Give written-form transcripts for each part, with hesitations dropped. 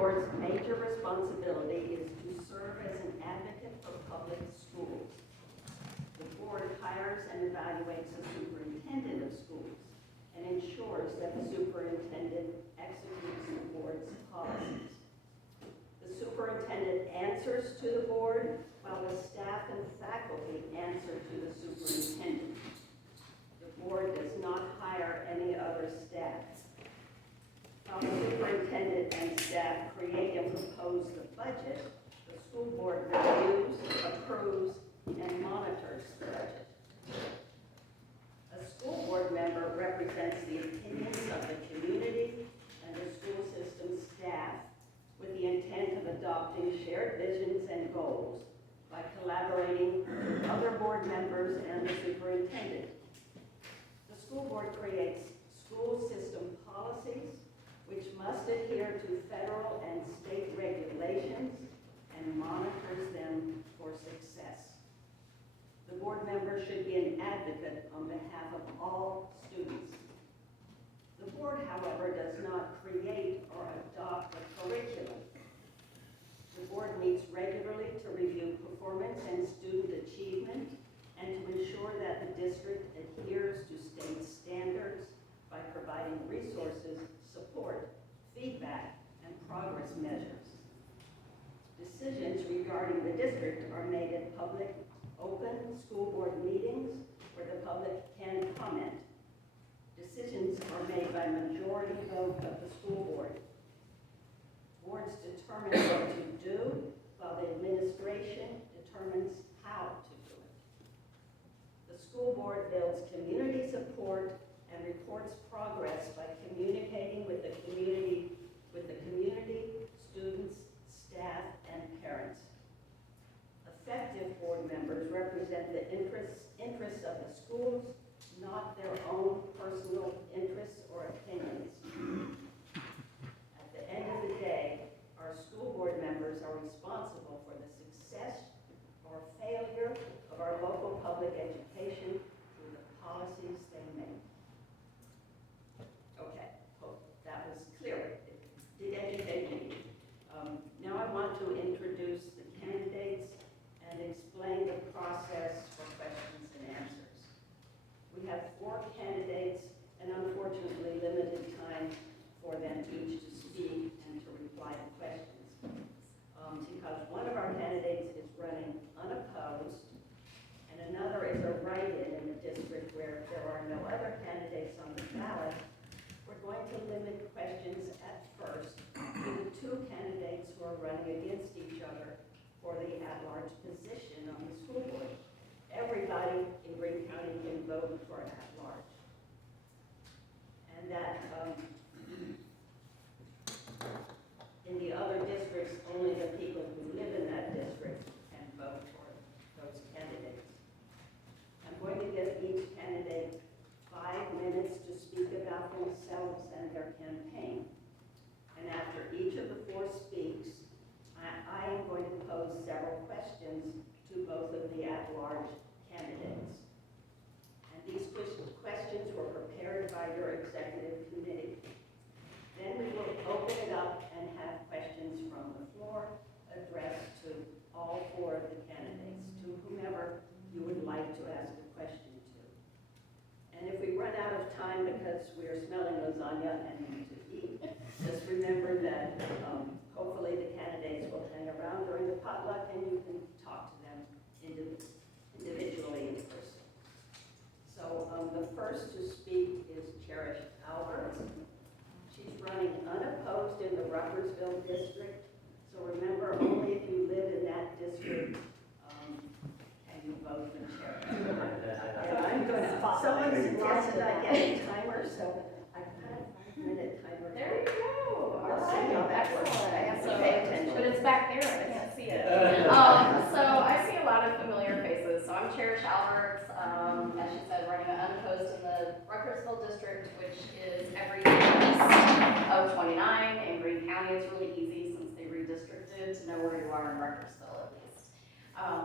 board's major responsibility is to serve as an advocate for public schools. The board hires and evaluates the superintendent of schools and ensures that the superintendent executes the board's policies. The superintendent answers to the board, while the staff and faculty answer to the superintendent. The board does not hire any other staff. While the superintendent and staff create and propose the budget, the school board reviews, approves, and monitors the budget. A school board member represents the opinions of the community and the school system staff with the intent of adopting shared visions and goals by collaborating with other board members and the superintendent. The school board creates school system policies which must adhere to federal and state regulations and monitors them for success. The board member should be an advocate on behalf of all students. The board, however, does not create or adopt a curriculum. The board meets regularly to review performance and student achievement and to ensure that the district adheres to state standards by providing resources, support, feedback, and progress measures. Decisions regarding the district are made at public, open school board meetings where the public can comment. Decisions are made by majority vote of the school board. Boards determine what to do, while the administration determines how to do it. The school board builds community support and reports progress by communicating with the community, students, staff, and parents. Effective board members represent the interests of the schools, not their own personal interests or opinions. At the end of the day, our school board members are responsible for the success or failure of our local public education through the policies they make. Okay, hope that was clear. It did educate me. Now I want to introduce the candidates and explain the process for questions and answers. We have 4 candidates and unfortunately limited time for them each to speak and to reply to questions. Because one of our candidates is running unopposed and another is a write-in in the district where there are no other candidates on the ballot, we're going to limit questions at first to the 2 candidates who are running against each other for the at-large position on the school board. Everybody in Greene County can vote for at-large. And that in the other districts, only the people who live in that district can vote for those candidates. I'm going to give each candidate 5 minutes to speak about themselves and their campaign. And after each of the 4 speaks, I am going to pose several questions to both of the at-large candidates. And these questions were prepared by your executive committee. Then we will open it up and have questions from the floor addressed to all 4 of the candidates, to whomever you would like to ask a question to. And if we run out of time because we are smelling lasagna and need to eat, just remember that hopefully the candidates will hang around during the potluck and you can talk to them individually in person. So the first to speak is Cherish Albert. She's running unopposed in the Ruckersville district. So remember, only if you live in that district can you vote for Cherish. I'm going to, someone suggested I get a timer, so I put a 5-minute timer. There you go. We'll see how that works. I have to pay attention. But it's back there, I can't see it. So I see a lot of familiar faces. So I'm Cherish Alberts, as she said, running unopposed in the Ruckersville district, which is every of 29 in Greene County. It's really easy since they redistricted to know where you are in Ruckersville at least.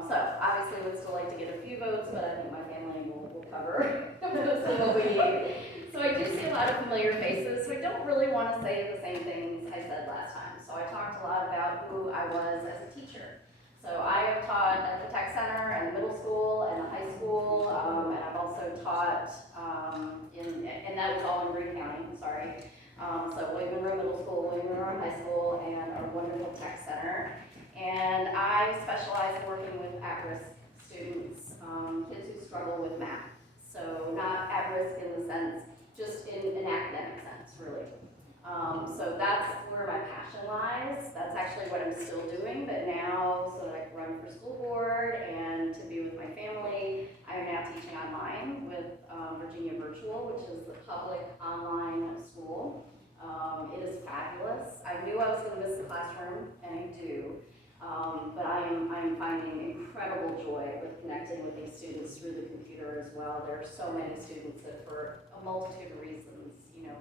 So obviously would still like to get a few votes, but I think my family will cover most of what we need. So I do see a lot of familiar faces, so I don't really want to say the same things I said last last time. So I talked a lot about who I was as a teacher. So I have taught at the Tech Center and the middle school and the high school, and I've also taught and that was all in Greene County, sorry. So William Monroe Middle School, William Monroe High School, and our wonderful Tech Center. And I specialize in working with at-risk students, kids who struggle with math. So not at risk in the sense, just in an academic sense, really. So that's where my passion lies. That's actually what I'm still doing, but now, so that I can run for school board and to be with my family, I am now teaching online with Virginia Virtual, which is the public online school. It is fabulous. I knew I was going to miss the classroom, and I do. But I'm finding incredible joy with connecting with these students through the computer as well. There are so many students that for a multitude of reasons, you know,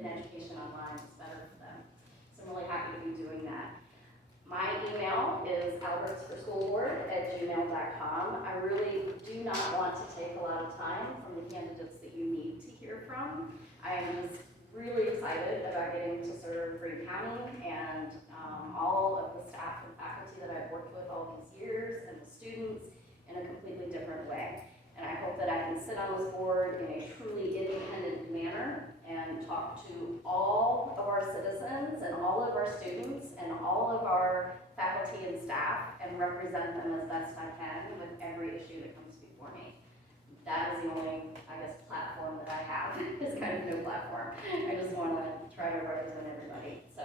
an education online is better for them. So I'm really happy to be doing that. My email is albertsforschoolboard@gmail.com. I really do not want to take a lot of time from the candidates that you need to hear from. I am just really excited about getting to serve Greene County and all of the staff and faculty that I've worked with all these years and the students in a completely different way. And I hope that I can sit on this board in a truly independent manner and talk to all of our citizens and all of our students and all of our faculty and staff and represent them as best I can with every issue that comes before me. That is the only, I guess, platform that I have. It's kind of no platform. I just want to try to represent everybody. So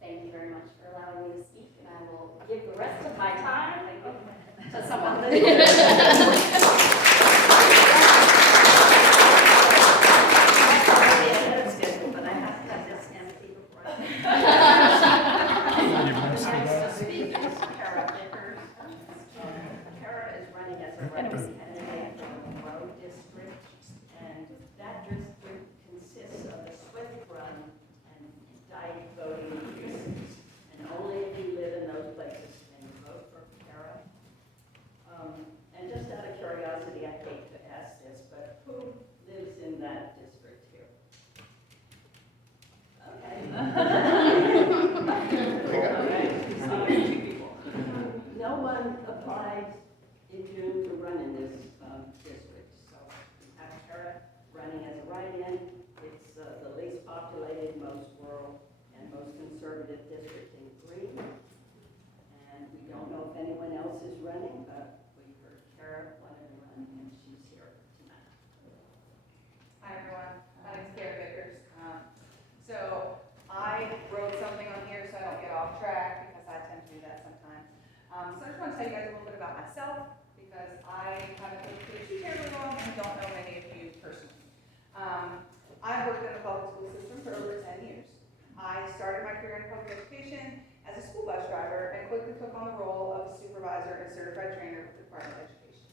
thank you very much for allowing me to speak, and I will give the rest of my time to someone that but I have to have this empty before I Next to speak is Kara Vickers. Kara is running as a representative from the Monroe District, and that district consists of the Swift Run and Dyke voting precincts. And only if you live in those places can you vote for Kara. And just out of curiosity, I hate to ask this, but who lives in that district here? Okay. No one applied in June to run in this district, so we have Kara running as a write-in. It's the least populated, most rural, and most conservative district in Greene. And we don't know if anyone else is running, but we heard Kara wanted to run, and she's here tonight. Hi everyone, my name is Kara Vickers. So I wrote something on here so I don't get off track because I tend to do that sometimes. So I just want to tell you guys a little bit about myself because I haven't lived here too terribly long and don't know many of you personally. I've worked in the public school system for over 10 years. I started my career in public education as a school bus driver and quickly took on the role of a supervisor and certified trainer with the Department of Education.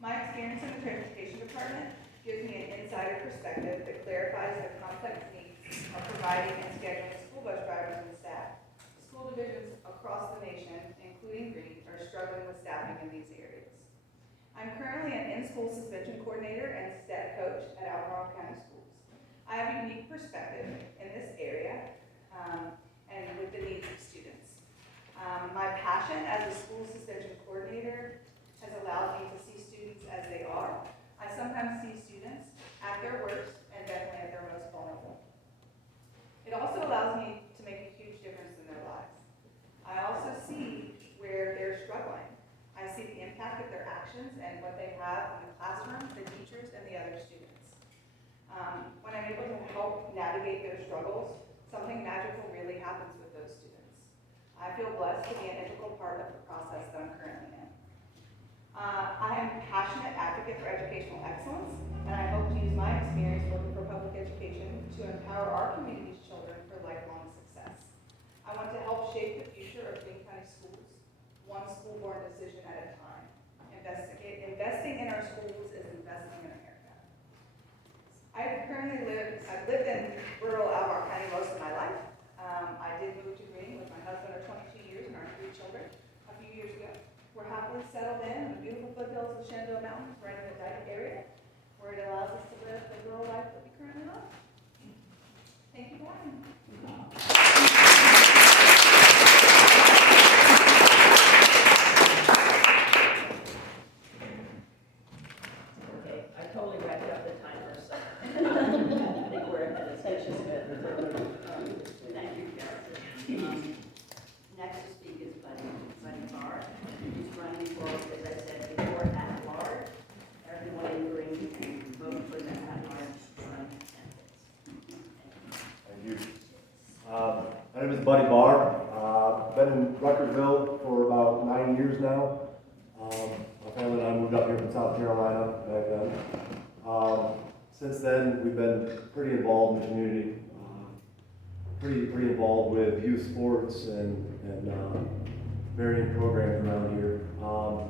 My experience in the transportation department gives me an insider perspective that clarifies the complex needs of providing and scheduling school bus drivers and staff. School divisions across the nation, including Greene, are struggling with staffing in these areas. I'm currently an in-school suspension coordinator and STEP coach at Albemarle County Schools. I have a unique perspective in this area and with the needs of students. My passion as a school suspension coordinator has allowed me to see students as they are. I sometimes see students at their worst and definitely at their most vulnerable. It also allows me to make a huge difference in their lives. I also see where they're struggling. I see the impact of their actions and what they have in the classroom, the teachers, and the other students. When I'm able to help navigate their struggles, something magical really happens with those students. I feel blessed to be an integral part of the process that I'm currently in. I am a passionate advocate for educational excellence, and I hope to use my experience working for public education to empower our community's children for lifelong success. I want to help shape the future of Greene County schools, one school board decision at a time. Investing in our schools is investing in America. I've lived in rural Albemarle County most of my life. I did move to Greene with my husband of 22 years and our 3 children a few years ago. We're happily settled in the beautiful foothills of the Shenandoah Mountains, right in the Dyke area, where it allows us to live the rural life that we currently love. Thank you for having me. Buddy Barr. Been in Ruckersville for about 9 years now. My family and I moved up here from South Carolina back then. Since then, we've been pretty involved in the community, pretty involved with youth sports and varying programs around here. To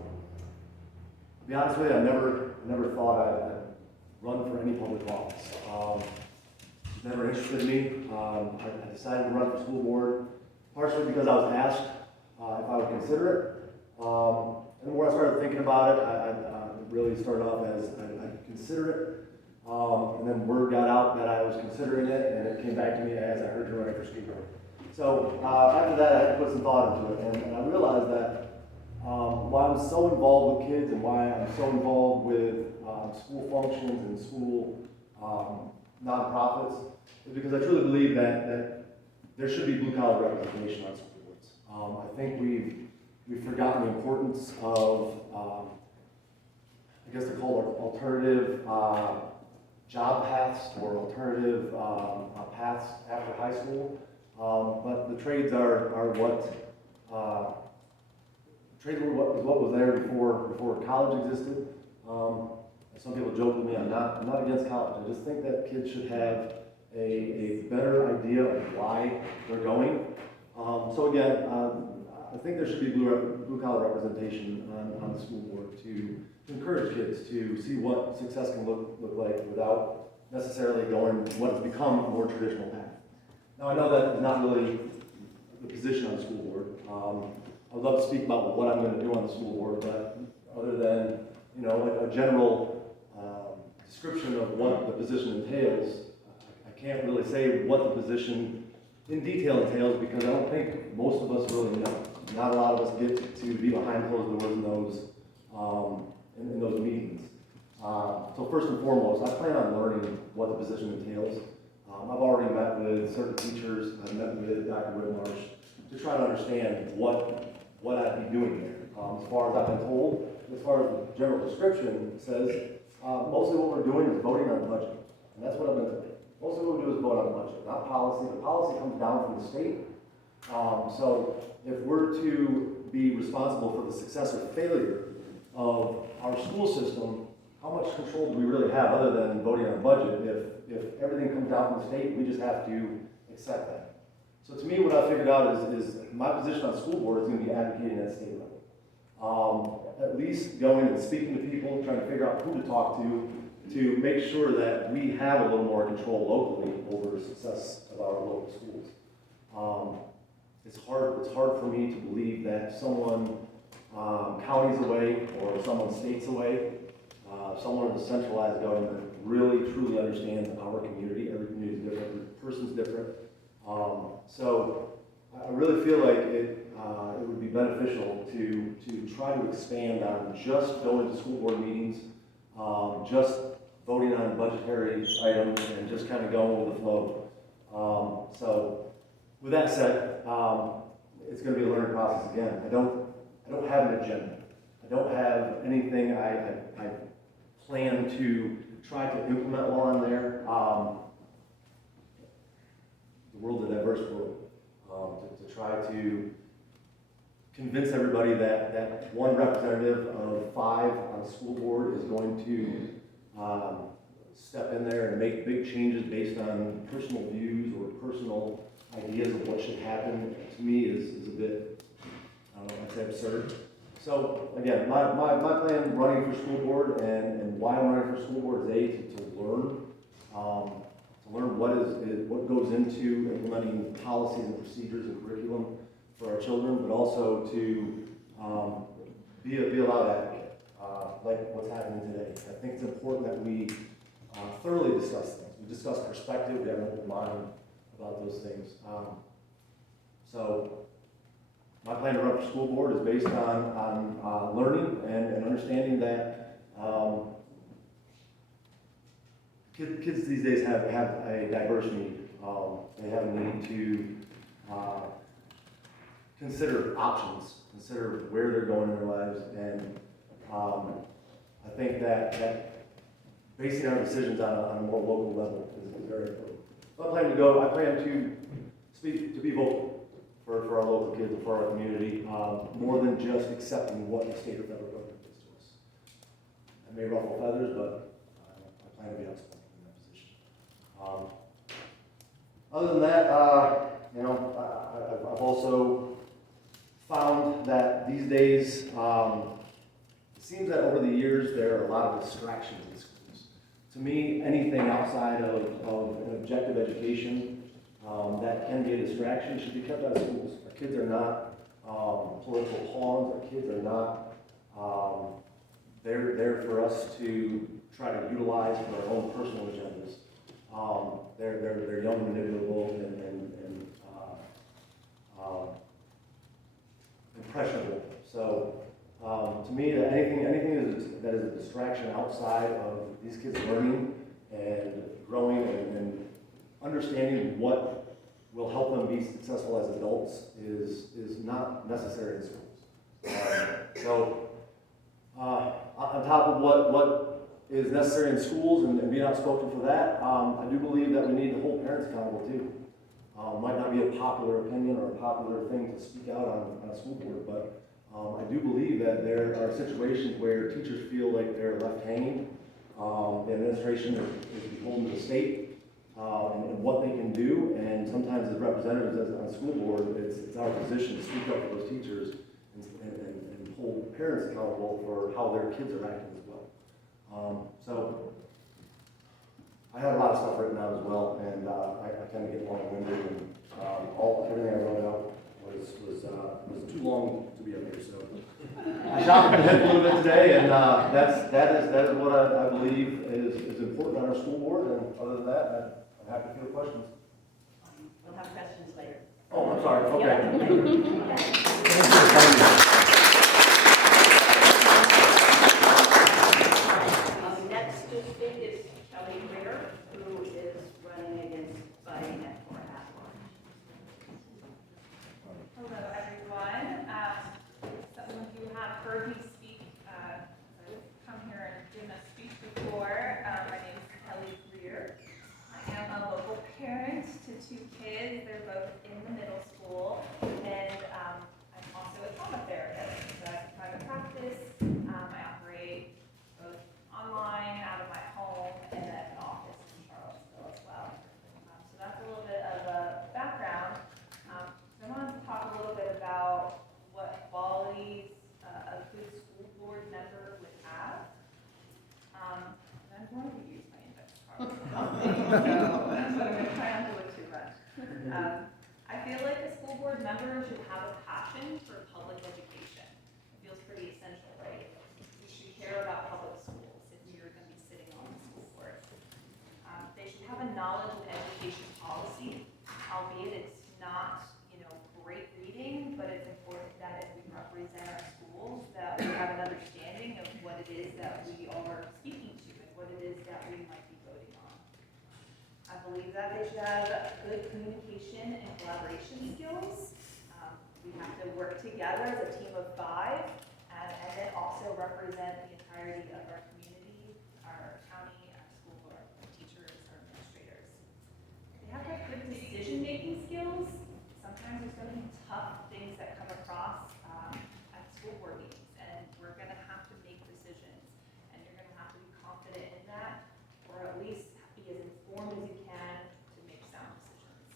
be honest with you, I never thought I'd run for any public office. Never interested me. I decided to run for school board, partially because I was asked if I would consider it. And the more I started thinking about it, I really started off as I'd consider it. And then word got out that I was considering it, and it came back to me as I heard you running for school board. So after that, I had to put some thought into it, and I realized that why I'm so involved with kids and why I'm so involved with school functions and school nonprofits is because I truly believe that there should be blue-collar representation on school boards. I think we've forgotten the importance of, I guess they're called alternative job paths or alternative paths after high school. But the trades are what trades were what was there before college existed. Some people joke with me, I'm not against college. I just think that kids should have a better idea of why they're going. So again, I think there should be blue collar representation on the school board to encourage kids to see what success can look like without necessarily going what has become a more traditional path. Now I know that is not really the position on the school board. I would love to speak about what I'm going to do on the school board, but other than like a general description of what the position entails, I can't really say what the position in detail entails because I don't think most of us really know. Not a lot of us get to be behind closed doors in those meetings. So first and foremost, I plan on learning what the position entails. I've already met with certain teachers. I've met with Dr. Whitmarsh to try to understand what I'd be doing there. As far as I've been told, as far as the general description says, mostly what we're doing is voting on the budget. And that's what I've been told. Mostly what we do is vote on the budget, not policy. The policy comes down from the state. So if we're to be responsible for the success or failure of our school system, how much control do we really have other than voting on the budget? If everything comes down from the state, we just have to accept that. So to me, what I figured out is my position on the school board is going to be advocating at state level. At least going and speaking to people, trying to figure out who to talk to make sure that we have a little more control locally over the success of our local schools. It's hard for me to believe that someone counties away or someone states away, someone in the centralized government really truly understands our community. Every community is different, every person's different. So I really feel like it would be beneficial to try to expand on just going to school board meetings, just voting on budgetary items, and just kind of going with the flow. So with that said, it's going to be a learning process again. I don't have an agenda. I don't have anything I plan to try to implement while I'm there. The world's a diverse world. To try to convince everybody that one representative of 5 on the school board is going to step in there and make big changes based on personal views or personal ideas of what should happen, to me is a bit, I don't know, I'd say absurd. So again, my plan running for school board and why I'm running for school board is to learn what goes into implementing policies and procedures and curriculum for our children, but also to be a loud advocate, like what's happening today. I think it's important that we thoroughly discuss things. We discuss perspective, we have an open mind about those things. So my plan to run for school board is based on learning and understanding that kids these days have a diverse need. They have a need to consider options, consider where they're going in their lives, and I think that basing our decisions on a more local level is very important. So I plan to be vocal. all the kids and for our community, more than just accepting what the state or federal government gives to us. It may ruffle feathers, but I plan to be outspoken in that position. Other than that, I've also found that these days, it seems that over the years there are a lot of distractions in schools. To me, anything outside of an objective education that can be a distraction should be kept out of schools. Our kids are not political pawns. Our kids are not there for us to try to utilize for our own personal agendas. They're young and manipulable and impressionable. So to me, anything that is a distraction outside of these kids learning and growing and understanding what will help them be successful as adults is not necessary in schools. On top of what is necessary in schools and being outspoken for that, I do believe that we need to hold parents accountable too. Might not be a popular opinion or a popular thing to speak out on a school board, but I do believe that there are situations where teachers feel like they're left hanging. The administration is beholden to the state and what they can do, and sometimes as representatives on a school board, it's our position to speak up for those teachers and hold parents accountable for how their kids are acting as well. So I had a lot of stuff written out as well, and I tend to get long-winded, and everything I wrote out was too long to be up here. So I shot from the hip a little bit today, and that is what I believe is important on our school board. And other than that, I'm happy to field questions. We'll have questions later. Oh, I'm sorry. Okay. Next to speak is Kelly Greer, who is running against Buddy for at-large. Hello, everyone. Some of you have heard me speak. I've come here and given a speech before. My name is Kelly Greer. I am a local parent to 2 kids. They're both in the middle school, and I'm also a trauma therapist. So I have a private practice. I operate both online, out of my home, and then an office in Charlottesville as well. So that's a little bit of a background. I wanted to talk a little bit about what qualities a good school board member would have. And I'm going to use my index card. So that's what I'm going to try not to look too much. I feel like a school board member should have a passion for public education. It feels pretty essential, right? We should care about public schools if we are going to be sitting on the school board. They should have a knowledge of education policy, albeit it's not great reading, but it's important that if we represent our schools, that we have an understanding of what it is that we are speaking to and what it is that we might be voting on. I believe that they should have good communication and collaboration skills. We have to work together as a team of 5 and then also represent the entirety of our community, our county, our school board, our teachers, our administrators. They have to have good decision-making skills. Sometimes there's going to be tough things that come across at school board meetings, and we're going to have to make decisions, and you're going to have to be confident in that, or at least be as informed as you can to make sound decisions.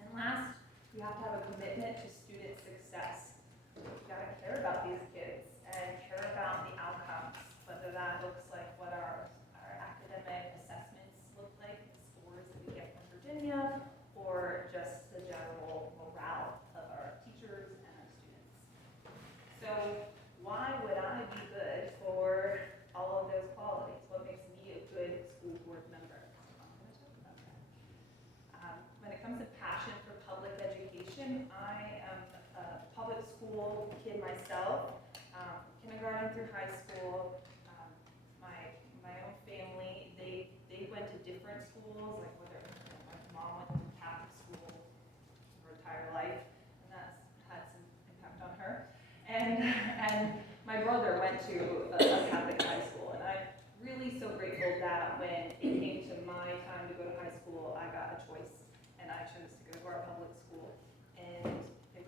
And last, you have to have a commitment to student success. You've got to care about these kids and care about the outcomes, whether that looks like what our academic assessments look like, the scores that we get from Virginia, or just the general morale of our teachers and our students. So why would I be good for all of those qualities? What makes me a good school board member? I'm going to talk about that. When it comes to passion for public education, I am a public school kid myself, kindergarten through high school. My own family, they went to different schools, like whether my mom went to Catholic school her entire life, and that's had some impact on her. And my brother went to a Catholic high school, and I'm really so grateful that when it came to my time to go to high school, I got a choice, and I chose to go to our public school. And it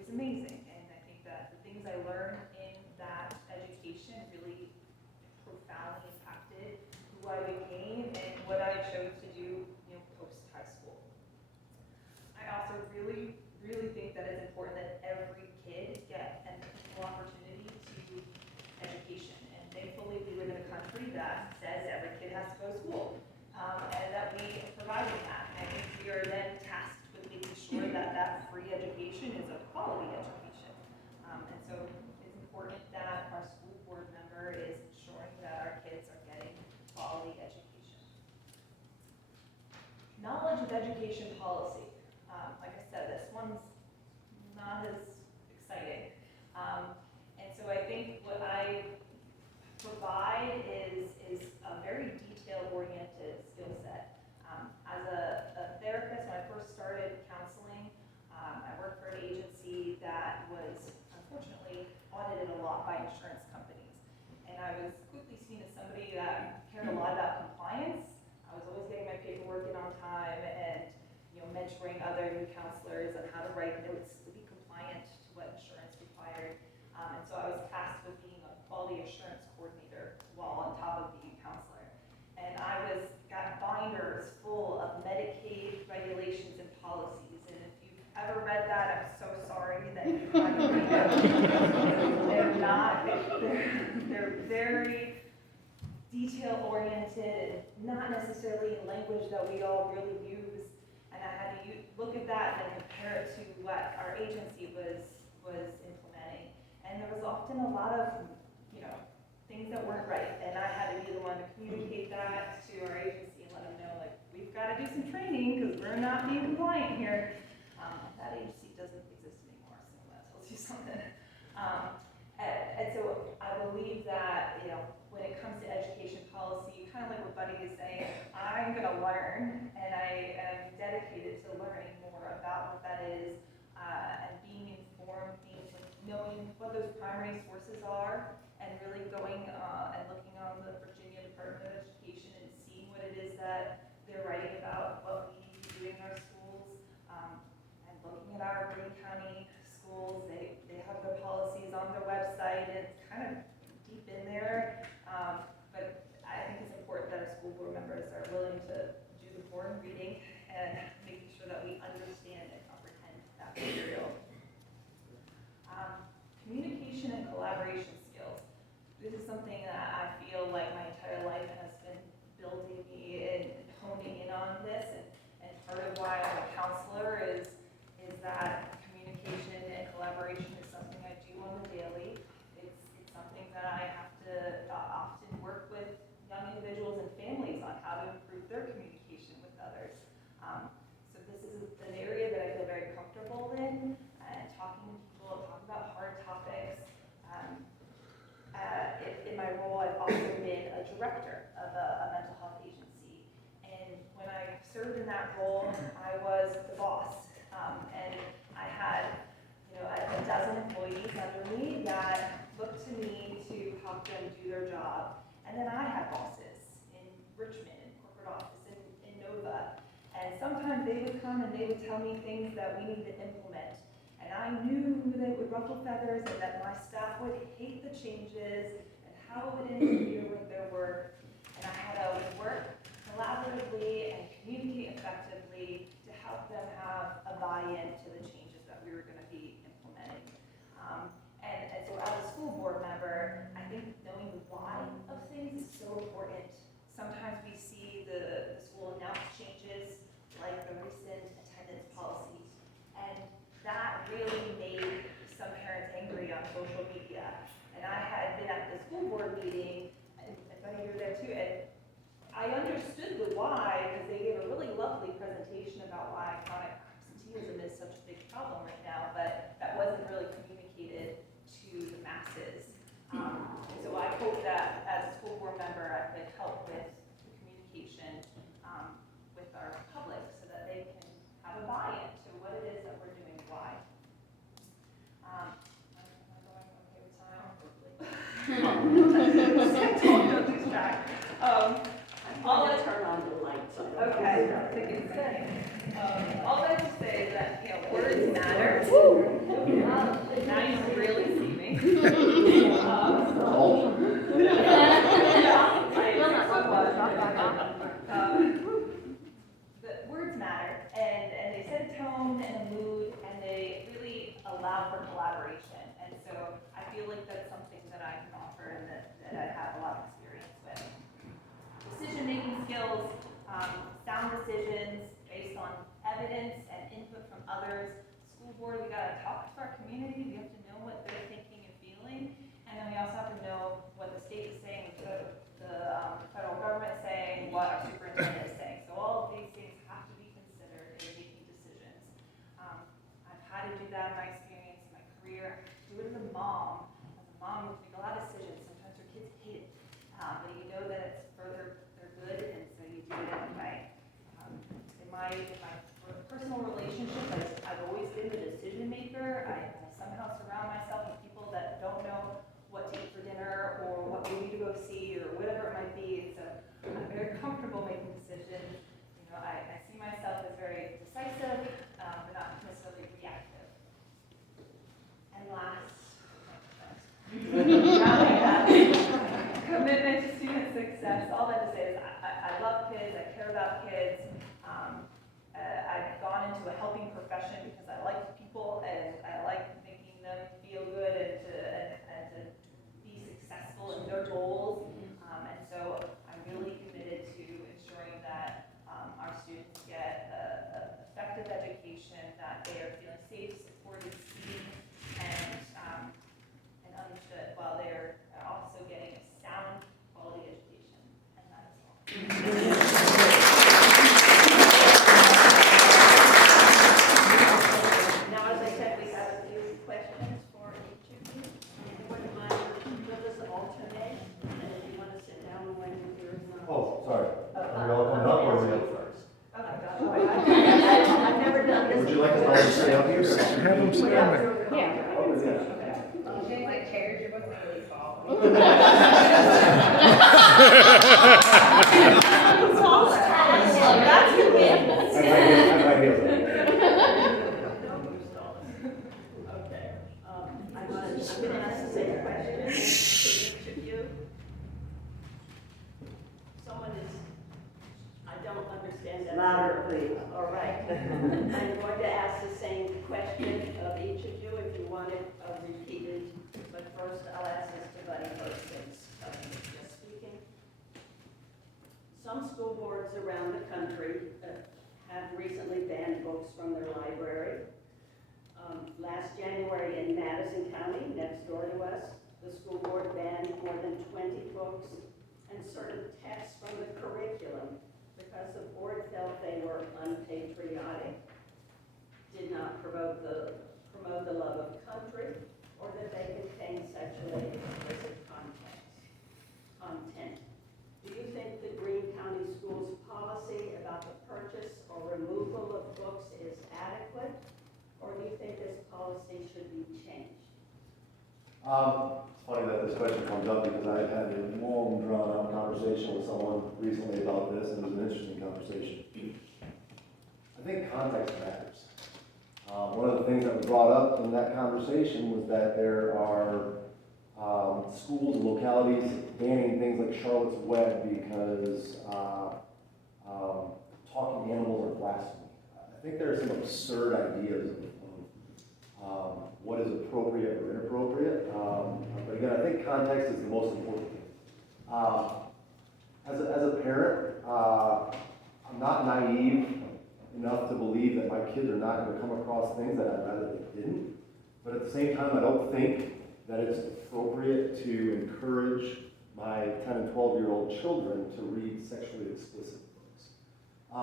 education policy, like I said, this one's not as exciting. And so I think what I provide is a very detail-oriented skill set. As a therapist, when I first started counseling, I worked for an agency that was unfortunately audited a lot by insurance companies. And I was quickly seen as somebody that cared a lot about compliance. I was always getting my paperwork in on time and, mentoring other new counselors on how to write notes to be compliant to what insurance required. And so I was tasked with being a quality assurance coordinator while on top of being a counselor. And I got binders full of Medicaid regulations and policies. And if you've ever read that, I'm so sorry that you tried to read them. They're not, they're very detail-oriented, not necessarily in language that we all really use. And I had to look at that and then compare it to what our agency was implementing. And there was often a lot of, things that weren't right. And I had to be the one to communicate that to our agency and let them know, like, we've got to do some training because we're not being compliant here. That agency doesn't exist anymore, so that tells you something. And so I believe that, when it comes to education policy, kind of like what Buddy is saying, I'm going to learn, and I am dedicated to learning more about what that is, and being informed, knowing what those primary sources are, and really going and looking on the Virginia Department of Education and seeing what it is that they're writing about, what we need to do in our schools, and looking at our Greene County schools. They have their policies on their website, and it's kind of deep in there. But I think it's important that our school board members are willing to do the board reading and making sure that we understand and comprehend that material. Communication and collaboration skills. This is something that I feel like my entire life has been building me and honing in on this, and part of why I'm a counselor is that communication and collaboration is something I do on the daily. It's something that I have to often work with young individuals and families on how to improve their communication with others. So this is an area that I feel very comfortable in, and talking to people, talking about hard topics. In my role, I've also been a director of a mental health agency. And when I served in that role, I was the boss. And I had, a dozen employees under me that looked to me to help them do their job. And then I had bosses in Richmond, in corporate office, in Nova. And sometimes they would come and they would tell me things that we needed to implement. And I knew that it would ruffle feathers and that my staff would hate the changes and how it would interfere with their work. And I had to work collaboratively and communicate effectively to help them have a buy-in to the changes that we were going to be implementing. And so as a school board member, I think knowing the why of things is so important. Sometimes we see the school announce changes like the recent attendance policy, and that really made some parents angry on social media. And I had been at the school board meeting, and Buddy, you were there too, and I understood the why, because they gave a really lovely presentation about why chronic absenteeism is such a big problem right now, but that wasn't really communicated to the masses. So I hope that as a school board member, I could help with the communication with our public so that they can have a buy-in to what it is that we're doing, why. Am I going okay with time? Don't lose track. I'm going to turn on the lights. Okay, I think it's all I have to say is that, words matter. Now you can really see me. The words matter, and they set a tone and a mood, and they really allow for collaboration. And so I feel like that's something that I can offer and that I have a lot of experience with. Decision-making skills, sound decisions based on evidence and input from others. School board, we gotta talk to our community, we have to know what they're thinking and feeling, and then we also have to know what the state is saying, the federal government is saying, what our superintendent is saying. So all of these things have to be considered. want to surround myself with people that don't know what to eat for dinner or what movie to go see or whatever it might be. And so I'm very comfortable making decisions. You know, I see myself as very decisive, but not necessarily reactive. And last, commitment to student success. All that to say is I love kids, I care about kids. I've gone into a helping profession because I like people and I like making them feel good and to be successful in their goals. And so I'm really committed to ensuring that our students get an effective education, that they are feeling safe, supported, seen, and understood, while they're also getting a sound quality education. And that is all. Now, as I said, we have a few questions for each of you. Anyone mind give us an alternate? And if you want to sit down when you're not. Oh, sorry. Are we all coming up or are we? First. Oh, my gosh. I've never done this. Would you like us all to stay up here? Have them sit down there. Yeah. Oh, yeah. Like chairs, your book really tall. That's the win. I'm right here. Okay, I'm gonna ask the same question to each of you. Someone is, I don't understand that. Louder, please. All right. I'm going to ask the same question of each of you if you want it repeated. But first, I'll ask this to Buddy first, since he's just speaking. Some school boards around the country have recently banned books from their library. Last January in Madison County, next door to us, the school board banned more than 20 books and certain texts from the curriculum because the board felt they were unpatriotic, did not promote the love of country, or that they contain sexually explicit content. Do you think the Greene County Schools policy about the purchase or removal of books is adequate, or do you think this policy should be changed? It's funny that this question comes up because I had a long, drawn-out conversation with someone recently about this, and it was an interesting conversation. I think context matters. One of the things that was brought up in that conversation was that there are schools and localities banning things like Charlotte's Web because talking animals are blasphemy. I think there are some absurd ideas of what is appropriate or inappropriate. But again, I think context is the most important thing. As a parent, I'm not naive enough to believe that my kids are not going to come across things that I'd rather they didn't. But at the same time, I don't think that it's appropriate to encourage my 10 and 12-year-old children to read sexually explicit books. I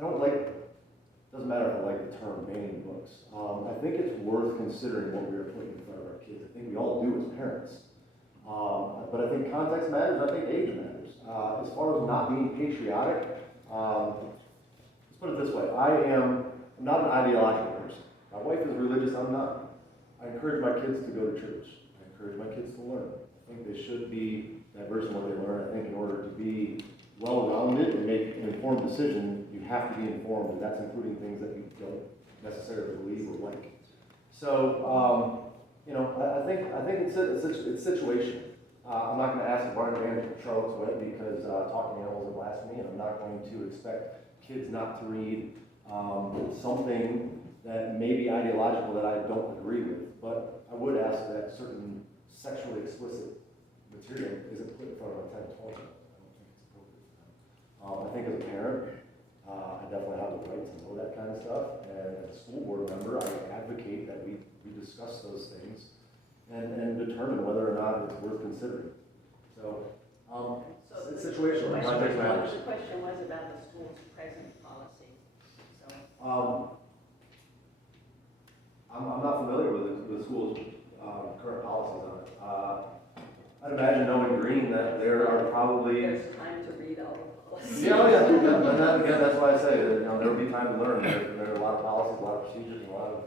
don't like, doesn't matter if I like the term banning books. I think it's worth considering what we are putting in front of our kids. I think we all do as parents. But I think context matters, I think age matters. As far as not being patriotic, let's put it this way. I'm not an ideological person. My wife is religious, I'm not. I encourage my kids to go to church. I encourage my kids to learn. I think they should be diverse in what they learn. I think in order to be well-rounded and make an informed decision, you have to be informed, and that's including things that you don't necessarily believe or like. So, I think it's situational. I'm not going to ask if Barnes ban Charlotte's Web because talking animals are blasphemy, and I'm not going to expect kids not to read something that may be ideological that I don't agree with. But I would ask that certain sexually explicit material isn't put in front of a 10 to 12 year old. I don't think it's appropriate for them. I think as a parent, I definitely have the right to know that kind of stuff. And as a school board member, I advocate that we discuss those things and determine whether or not it's worth considering. So, it's situational. Context matters. The question was about the school's present policy. So, I'm not familiar with the school's current policies on it. I'd imagine knowing Greene that there are probably. there's time to read all the policies. Yeah, again, that's why I say that, there will be time to learn. There are a lot of policies, a lot of procedures, and a lot of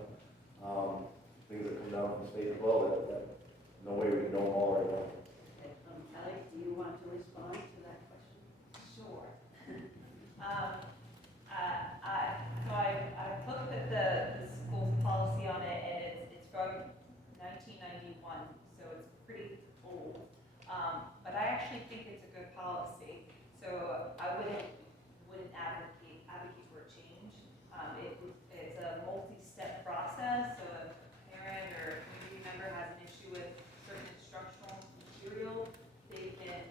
things that come down from the state as well, that no way we can know them all right now. Okay, Kelly, do you want to respond to that question? Sure. I've looked at the school's policy on it, and it's from 1991, so it's pretty old. But I actually think it's a good policy, so I wouldn't advocate for a change. It's a multi-step process, so if a parent or community member has an issue with certain instructional material, they can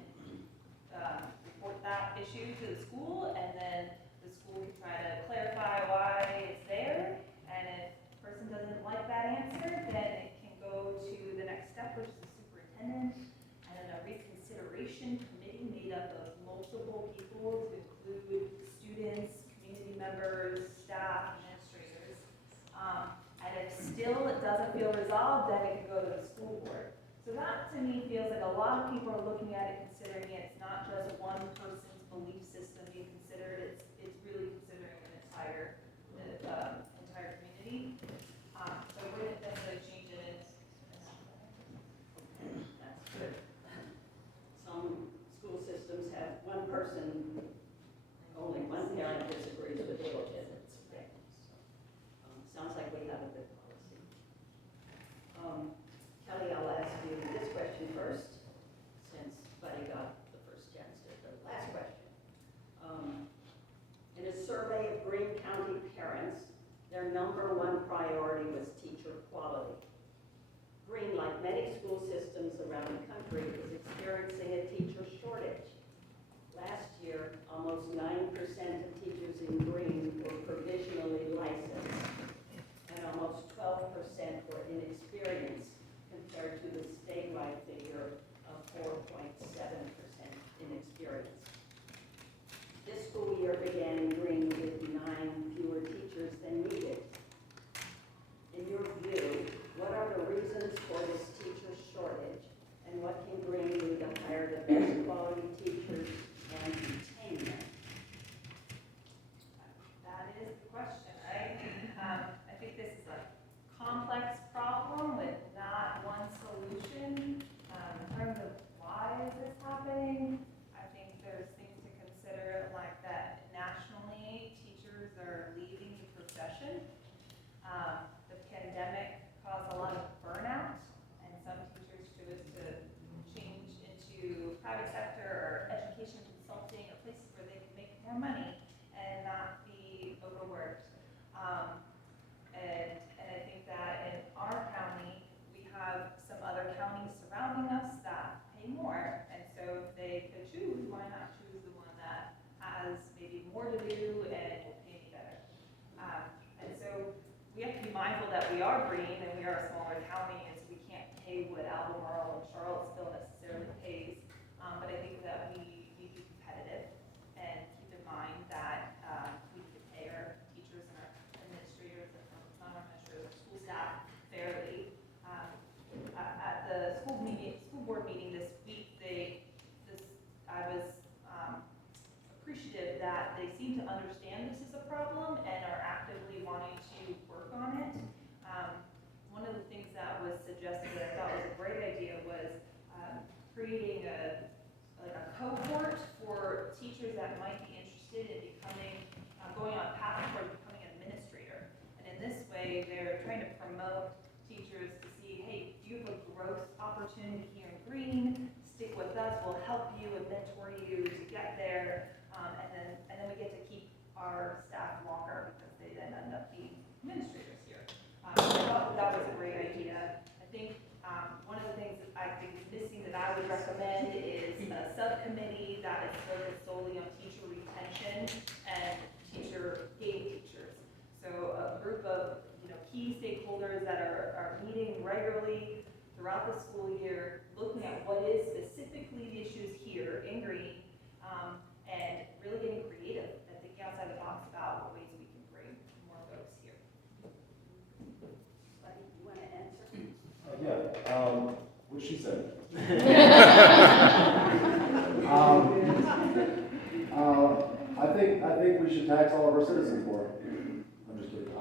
report that issue to the school, and then the school can try to clarify why it's there, and if the person doesn't like that answer, then it can go to the next step, which is the superintendent, and then a reconsideration committee made up of multiple people to include students, community members, staff, administrators. And if still it doesn't feel resolved, then it can go to the school board. So that to me feels like a lot of people are looking at it, considering it's not just one person's belief system being considered, it's really considering an entire community. So I wouldn't necessarily change it. That's good. Some school systems have one person, only one parent disagrees with the attendance. Sounds like we have a good policy. Kelly, I'll ask you this question first, since Buddy got the first chance to the last question. In a survey of Greene County parents, their number one priority was teacher quality. Greene, like many school systems around the country, is experiencing a teacher shortage. Last year, almost 9% of teachers in Greene were provisionally licensed, and almost 12% were inexperienced, compared to the statewide figure of 4.7% inexperienced. This school year began in Greene with 9 fewer teachers than needed. In your view, what are the reasons for this teacher shortage, and what can Greene do to hire the best quality teachers and retain them? That is the question, right? I think this is a complex problem with not one solution. In terms of why is this happening, I think there's things to consider, like that nationally, teachers are leaving the profession. The pandemic caused a lot of burnout, and some teachers chose to change into private sector or education consulting, or places where they can make more money and not be overworked. And I think that in our county, we have some other counties surrounding us that pay more. And so if they could choose, why not choose the one that has maybe more to do and will pay me better? And so we have to be mindful that we are Greene and we are a smaller county, and so we can't pay what Albemarle and Charlottesville necessarily pays. But I think that we need to be competitive and keep in mind that we need to pay our teachers and our administrators, and not our administrators, our school staff fairly. At the school board meeting this week, I was appreciative that they seem to understand this is a problem and are actively wanting to work on it. One of the things that was suggested that I thought was a great idea was creating a cohort for teachers that might be interested in going on a path toward becoming an administrator. And in this way, they're trying to promote teachers to see, hey, you have a growth opportunity here in Greene, stick with us, we'll help you and mentor you to get there. And then we get to keep our staff longer, because they then end up being administrators here. So I thought that was a great idea. I think one of the things that I think is missing that I would recommend is a subcommittee that is focused solely on teacher retention and gain teachers. So a group of key stakeholders that are meeting regularly throughout the school year, looking at what is specifically the issues here in Greene, and really getting creative and thinking outside the box about what ways we can bring more folks here. Buddy, you want to answer? What she said. I think we should tax all of our citizens more. I'm just kidding.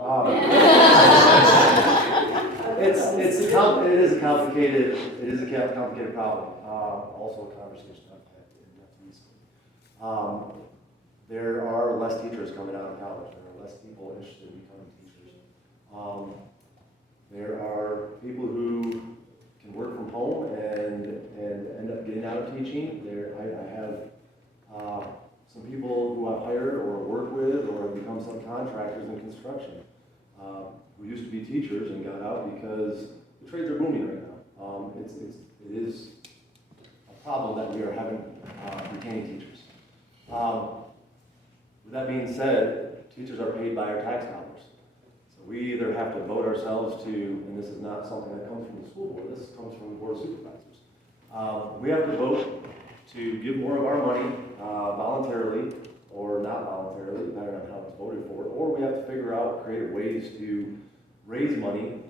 it is a complicated problem. Also a conversation I've had in depth recently. There are less teachers coming out of college. There are less people interested in becoming teachers. There are people who can work from home and end up getting out of teaching. I have some people who I've hired or work with or have become subcontractors in construction who used to be teachers and got out because the trades are booming right now. It is a problem that we are having retaining teachers. With that being said, teachers are paid by our tax dollars. So we either have to vote ourselves to, and this is not something that comes from the school board, this comes from the board of supervisors. We have to vote to give more of our money voluntarily or not voluntarily, depending on how it's voted for, or we have to figure out creative ways to raise money,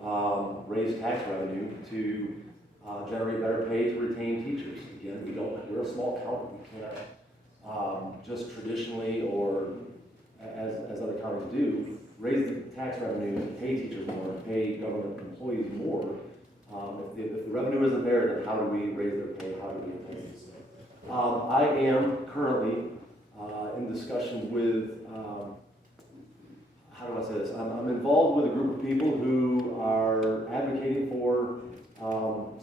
raise tax revenue to generate better pay to retain teachers. Again, we're a small county, we cannot just traditionally or as other counties do, raise the tax revenue to pay teachers more, and pay government employees more. If the revenue isn't there, then how do we raise their pay? How do we retain them? I am currently in discussions with, how do I say this? I'm involved with a group of people who are advocating for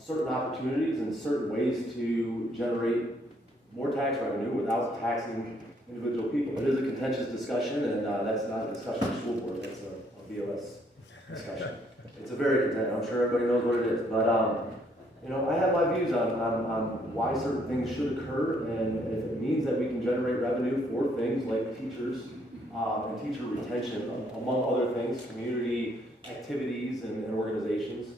certain opportunities and certain ways to generate more tax revenue without taxing individual people. It is a contentious discussion, and that's not a discussion of the school board, that's a BOS discussion. It's a very contentious, I'm sure everybody knows what it is, but I have my views on why certain things should occur, and if it means that we can generate revenue for things like teachers and teacher retention, among other things, community activities and organizations,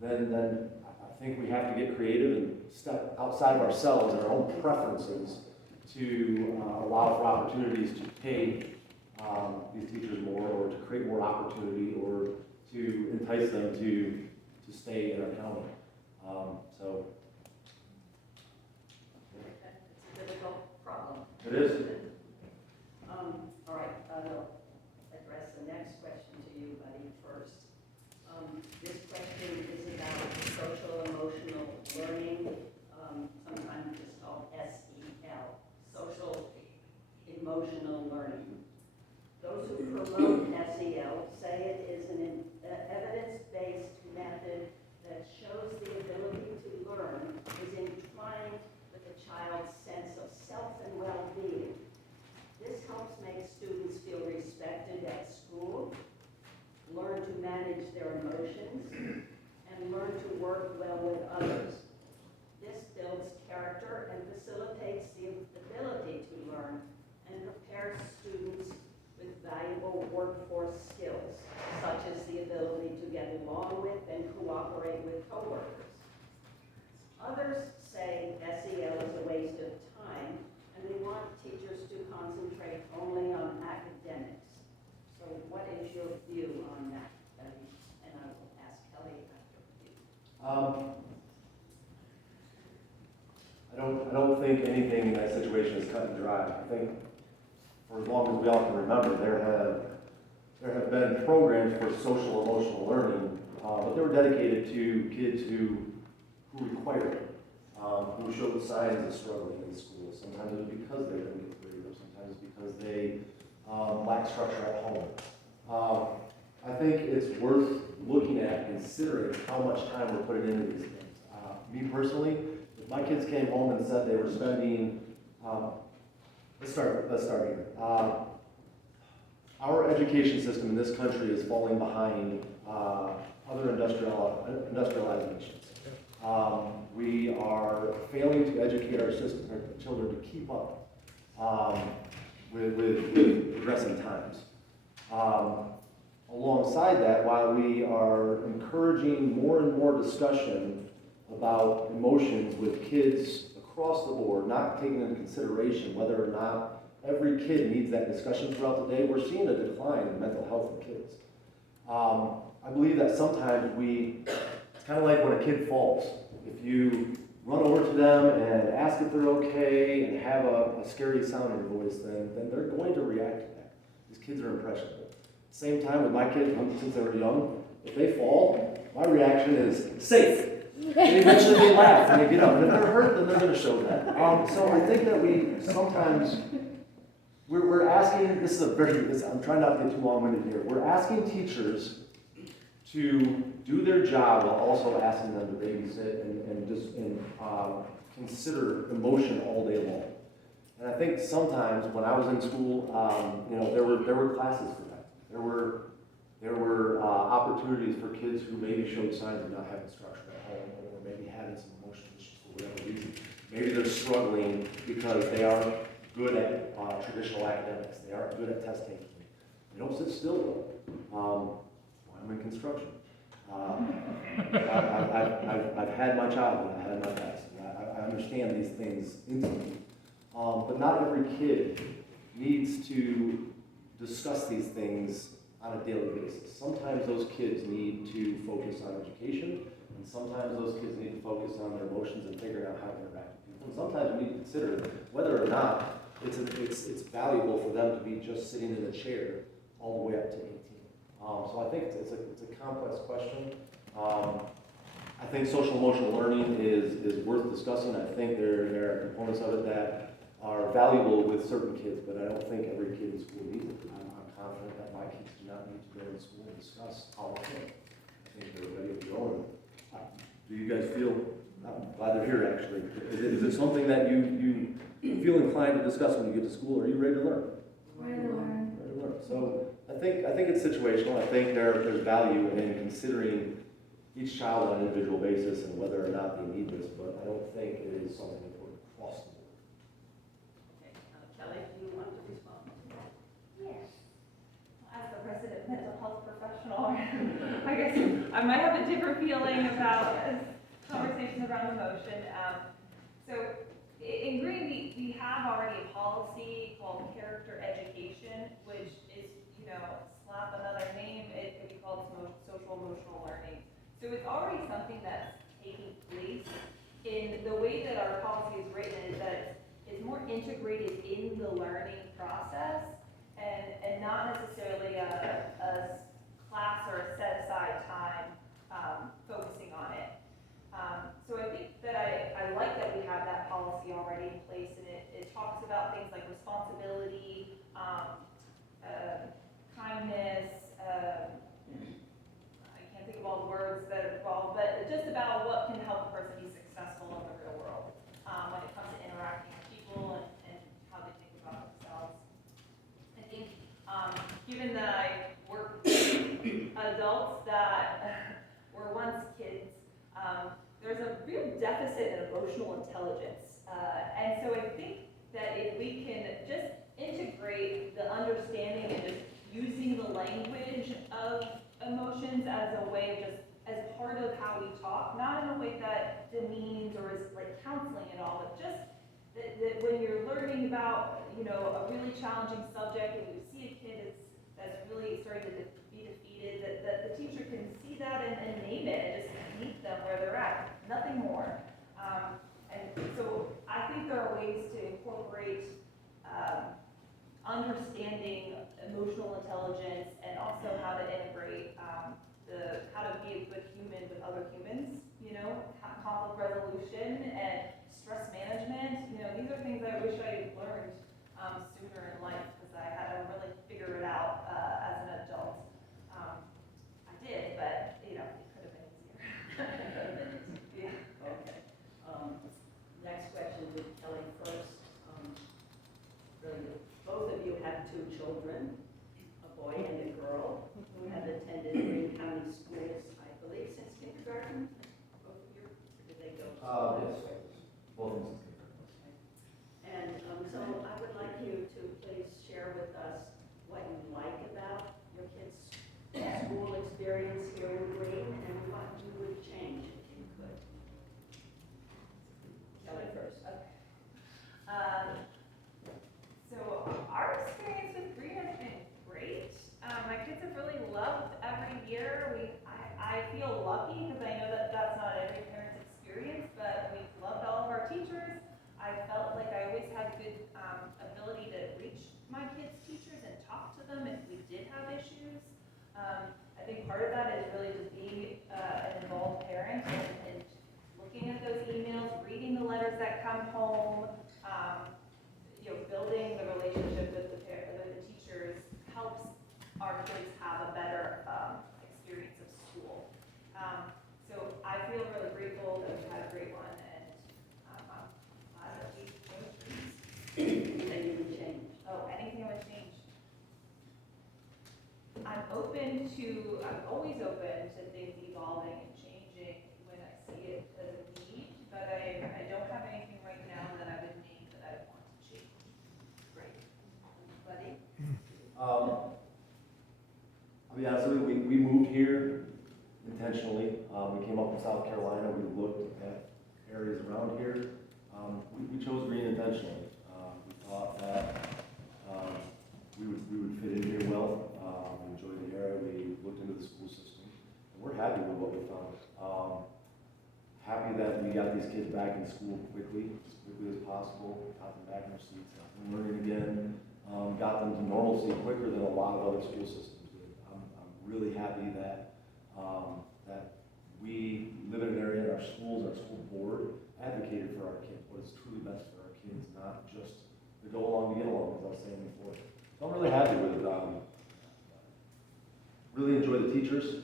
then I think we have to get creative and step outside of ourselves and our own preferences to allow for opportunities to pay these teachers more, or to create more opportunity, or to entice them to stay in our county. So It's a difficult problem. it is. All right, I'll address the next question to you, Buddy, first. This question is about social emotional learning, sometimes it's called SEL, social emotional learning. Those who promote SEL say it is an evidence-based method that shows the ability to learn is entwined with a child's sense of self and well-being. This helps make students feel respected at school, learn to manage their emotions, and learn to work well with others. This builds character and facilitates the ability to learn and prepares students with valuable workforce skills, such as the ability to get along with and cooperate with coworkers. Others say SEL is a waste of time, and they want teachers to concentrate only on academics. So what is your view on that, Kelly? And I will ask Kelly after you. I don't think anything in that situation is cut and dry. I think for as long as we all can remember, there have been programs for social emotional learning, but they were dedicated to kids who required it, who showed signs of struggling in school. Sometimes it was because they didn't get through, or sometimes it's because they lack structure at home. I think it's worth looking at, considering how much time we're putting into these things. Me personally, if my kids came home and said they were spending, let's start here. Our education system in this country is falling behind other industrialized nations. We are failing to educate our children to keep up with progressing times. Alongside that, while we are encouraging more and more discussion about emotions with kids across the board, not taking into consideration whether or not every kid needs that discussion throughout the day, we're seeing a decline in mental health in kids. I believe that sometimes it's kind of like when a kid falls. If you run over to them and ask if they're okay and have a scary sound in your voice, then they're going to react to that. These kids are impressionable. Same time with my kids, since they were young, if they fall, My reaction is safe. And eventually they laugh and they get up. And if they're hurt, then they're going to show that. So I think that we sometimes, we're asking, I'm trying not to get too long-winded here. We're asking teachers to do their job while also asking them to babysit and consider emotion all day long. And I think sometimes when I was in school, there were classes for that. There were opportunities for kids who maybe showed signs of not having structure at home, or maybe having some emotional issues for whatever reason. Maybe they're struggling because they aren't good at traditional academics. They aren't good at test taking. They don't sit still though. I'm in construction. I've had my childhood, I've had my past, and I understand these things intimately. But not every kid needs to discuss these things on a daily basis. Sometimes those kids need to focus on education, and sometimes those kids need to focus on their emotions and figuring out how to interact with people. And sometimes we need to consider whether or not it's valuable for them to be just sitting in a chair all the way up to 18. So I think it's a complex question. I think social emotional learning is worth discussing. I think there are components of it that are valuable with certain kids, but I don't think every kid in school needs it. I'm confident that my kids do not need to go to school and discuss how I think. I think they're ready to go. Do you guys feel, I'm glad they're here actually, is it something that you feel inclined to discuss when you get to school, or are you ready to learn? Ready to learn. Ready to learn. So I think it's situational. I think there's value in considering each child on an individual basis and whether or not they need this, but I don't think it is something that we're across the board. Okay, Kelly, do you want to respond to that? Yes. As the resident mental health professional, I guess I might have a different feeling about conversations around emotion. So in Green, we have already a policy called character education, which is, slap another name, it could be called social emotional learning. So it's already something that's taking place. In the way that our policy is written is that it's more integrated in the learning process and not necessarily a class or a set aside time focusing on it. So I think that I like that we have that policy already in place, and it talks about things like responsibility, kindness, I can't think of all the words that are involved, but just about what can help a person be successful in the real world when it comes to interacting with people and how they think about themselves. I think given that I work with adults that were once kids, there's a real deficit in emotional intelligence. And so I think that if we can just integrate the understanding and just using the language of emotions as a way of just as part of how we talk, not in a way that demeans or is like counseling at all, but just that when you're learning about, a really challenging subject and you see a kid that's really starting to be defeated, that the teacher can see that and name it and just meet them where they're at, nothing more. And so I think there are ways to incorporate understanding emotional intelligence and also how to integrate how to be a good human with other humans, conflict resolution and stress management. These are things I wish I learned sooner in life because I had to really figure it out as an adult. I did, but it could have been easier. Yeah. Okay. Next question to Kelly first. Really, both of you have two children, a boy and a girl, who have attended Green County schools, I believe, since kindergarten. Both of you, or did they go? Yes, both of them. And so I would like you to please share with us what you like about your kids' school experience here in Green and what you would change if you could. Kelly first. So our experience with Green has been great. My kids have really loved every year. I feel lucky because I know that that's not every parent's experience, but we've loved all of our teachers. I felt like I always had good ability to reach my kids' teachers and talk to them if we did have issues. I think part of that is really just being an I'm always open to things evolving and changing when I see it as a need, but I don't have anything right now that I would name that I want to change. Great. Buddy? I'll be honest with you, we moved here intentionally. We came up from South Carolina, we looked at areas around here. We chose Green intentionally. We thought that we would fit in here well. We enjoyed the area, we looked into the school system, and we're happy with what we found. Happy that we got these kids back in school quickly as possible, got them back in their seats, got them learning again, got them to normalcy quicker than a lot of other school systems did. I'm really happy that we live in an area in our schools, our school board advocated for our kids, what is truly best for our kids, not just to go along to get along, as I was saying before. So I'm really happy with it. Really enjoy the teachers.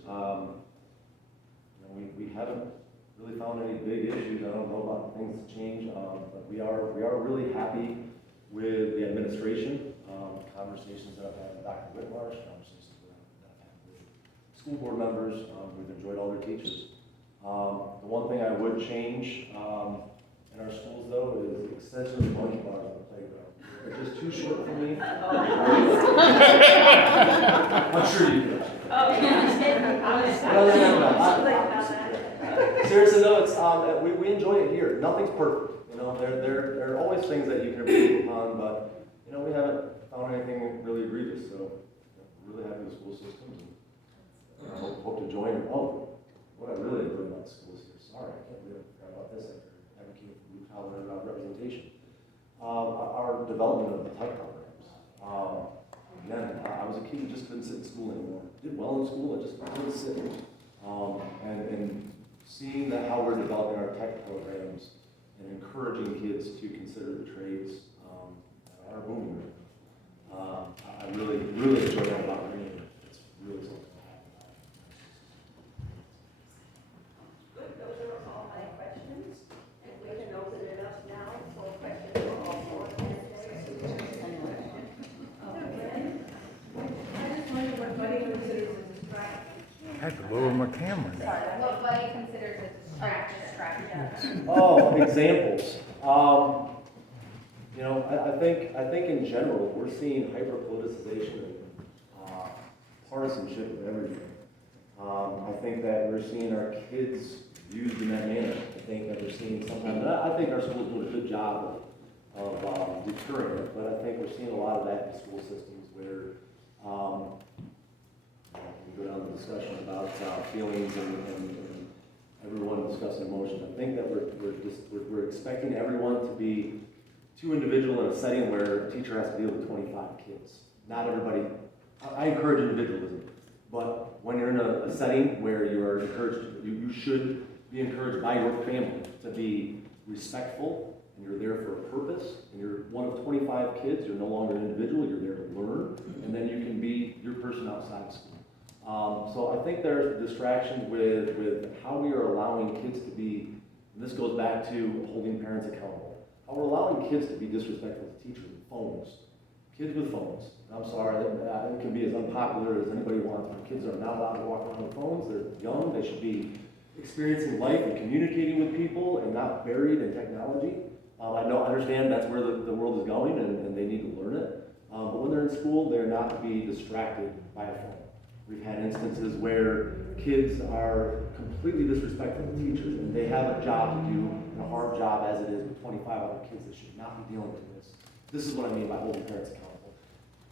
We haven't really found any big issues. I don't know about things to change, but we are really happy with the administration. Conversations that I've had with Dr. Whitmarsh, conversations that I've had with school board members. We've enjoyed all their teachers. The one thing I would change in our schools, though, is extension of monkey bars on the playground. They're just too short for me. I'm sure you do. Seriously though, it's we enjoy it here. Nothing's perfect. There are always things that you can improve upon, but we haven't found anything really egregious. So we're really happy with the school systems, and I hope to join it. Oh, what I really enjoy about the schools here. Sorry, I can't believe I forgot about this after advocating for blue collar representation. Our development of the tech programs. Again, I was a kid who just couldn't sit in school anymore. Did well in school, I just couldn't sit. And seeing that how we're developing our tech programs and encouraging kids to consider the trades are booming. I really, really enjoy that about Green. It's really something. Good, those are all my questions. And we can open it up now for questions for all four candidates. I just wonder what Buddy considers a distraction. I have to lower my camera down. What Buddy considers a distraction. Oh, examples. I think in general we're seeing hyper politicization and partisanship of everything. I think that we're seeing our kids used in that manner. I think that we're seeing sometimes, and I think our schools do a good job of deterring it, but I think we're seeing a lot of that in school systems where we go down the discussion about feelings and everyone discussing emotions. I think that we're expecting everyone to be too individual in a setting where a teacher has to deal with 25 kids. Not everybody. I encourage individualism, but when you're in a setting where you are encouraged, you should be encouraged by your family to be respectful, and you're there for a purpose, and you're one of 25 kids. You're no longer an individual. You're there to learn, and then you can be your person outside of school. So I think there's distractions with how we are allowing kids to be, and this goes back to holding parents accountable, how we're allowing kids to be disrespectful to teachers with phones. Kids with phones. I'm sorry, it can be as unpopular as anybody wants, but kids are not allowed to walk around with phones. They're young, they should be experiencing life and communicating with people and not buried in technology. I understand that's where the world is going and they need to learn it. But when they're in school, they're not to be distracted by a phone. We've had instances where kids are completely disrespectful to teachers and they have a job to do, and a hard job as it is with 25 other kids that should not be dealing with this. This is what I mean by holding parents accountable.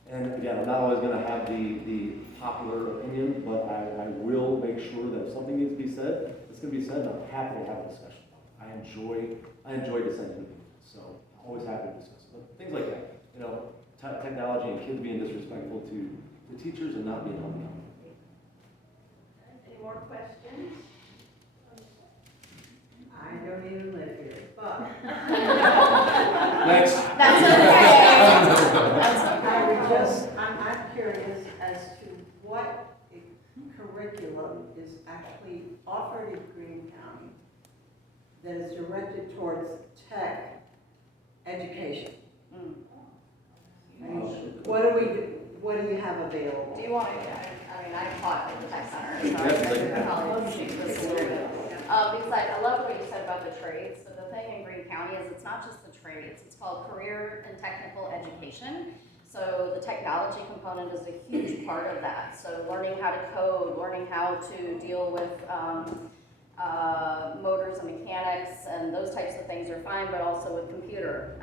And again, I'm not always going to have the popular opinion, but I will make sure that if something needs to be said, it's going to be said, and I'm happy to have a discussion about it. I enjoy dissenting with people, so I'm always happy to discuss it. But things like that, technology and kids being disrespectful to teachers and not being held accountable. Any more questions? I don't even live here, but Next. That's okay. I'm curious as to what curriculum is actually offered in Greene County that is directed towards tech education. I mean, what do you have available? Do you want to, mean, I taught at the tech center, so I can probably speak to this a little bit. Because I love what you said about the trades, but the thing in Greene County is it's not just the trades, it's called career and technical education. So the technology component is a huge part of that. So learning how to code, learning how to deal with motors and mechanics and those types of things are fine, but also with computer,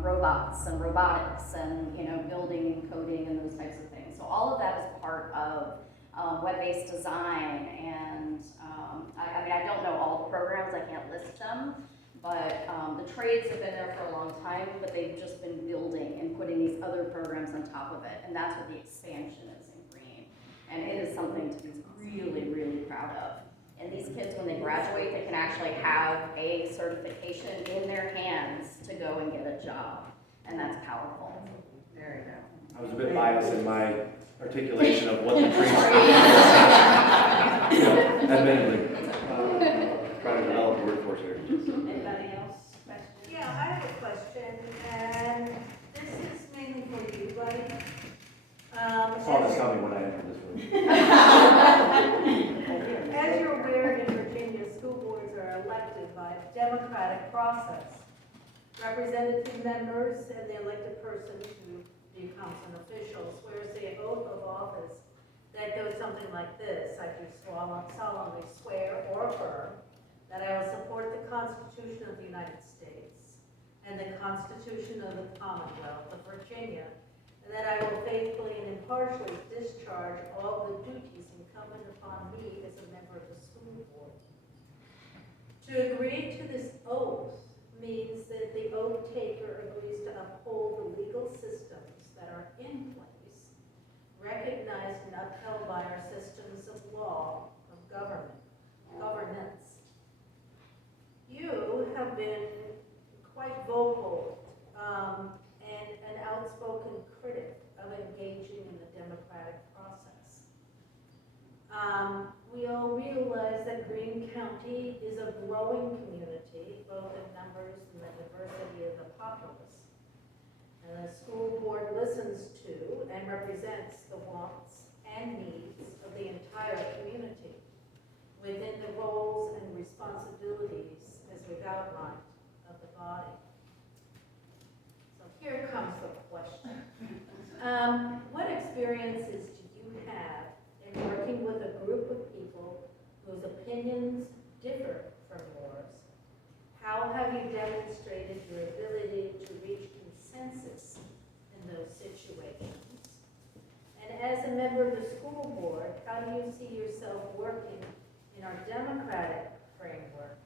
robots and robotics and, you know, building and coding and those types of things. So all of that is part of web-based design, and I mean, I don't know all the programs, I can't list them, but the trades have been there for a long time, but they've just been building and putting these other programs on top of it, and that's what the expansion is in Greene. And it is something to be really, really proud of. And these kids, when they graduate, they can actually have a certification in their hands to go and get a job, and that's powerful. There you go. I was a bit biased in my articulation of what the trade admittedly, trying to develop a workforce here. Anybody else? Questions? Yeah, I have a question, and this is mainly for you, buddy. I saw this coming when I entered this room. As you're aware, in Virginia, school boards are elected by a democratic process. Representative members and the elected person who becomes an official swears the oath of office that goes something like this: I do solemnly swear or affirm that I will support the Constitution of the United States and the Constitution of the Commonwealth of Virginia, and that I will faithfully and impartially discharge all the duties incumbent upon me as a member of the school board. To agree to this oath means that the oath taker agrees to uphold the legal systems that are in place, recognized and upheld by our systems of law, of governance. You have been quite vocal and an outspoken critic of engaging in the democratic process. We all realize that Greene County is a growing community, both in numbers and the diversity of the populace. And the school board listens to and represents the wants and needs of the entire community within the roles and responsibilities as we've outlined of the body. So here comes the question. What experiences do you have in working with a group of people whose opinions differ from yours? How have you demonstrated your ability to reach consensus in those situations? And as a member of the school board, how do you see yourself working in our democratic framework,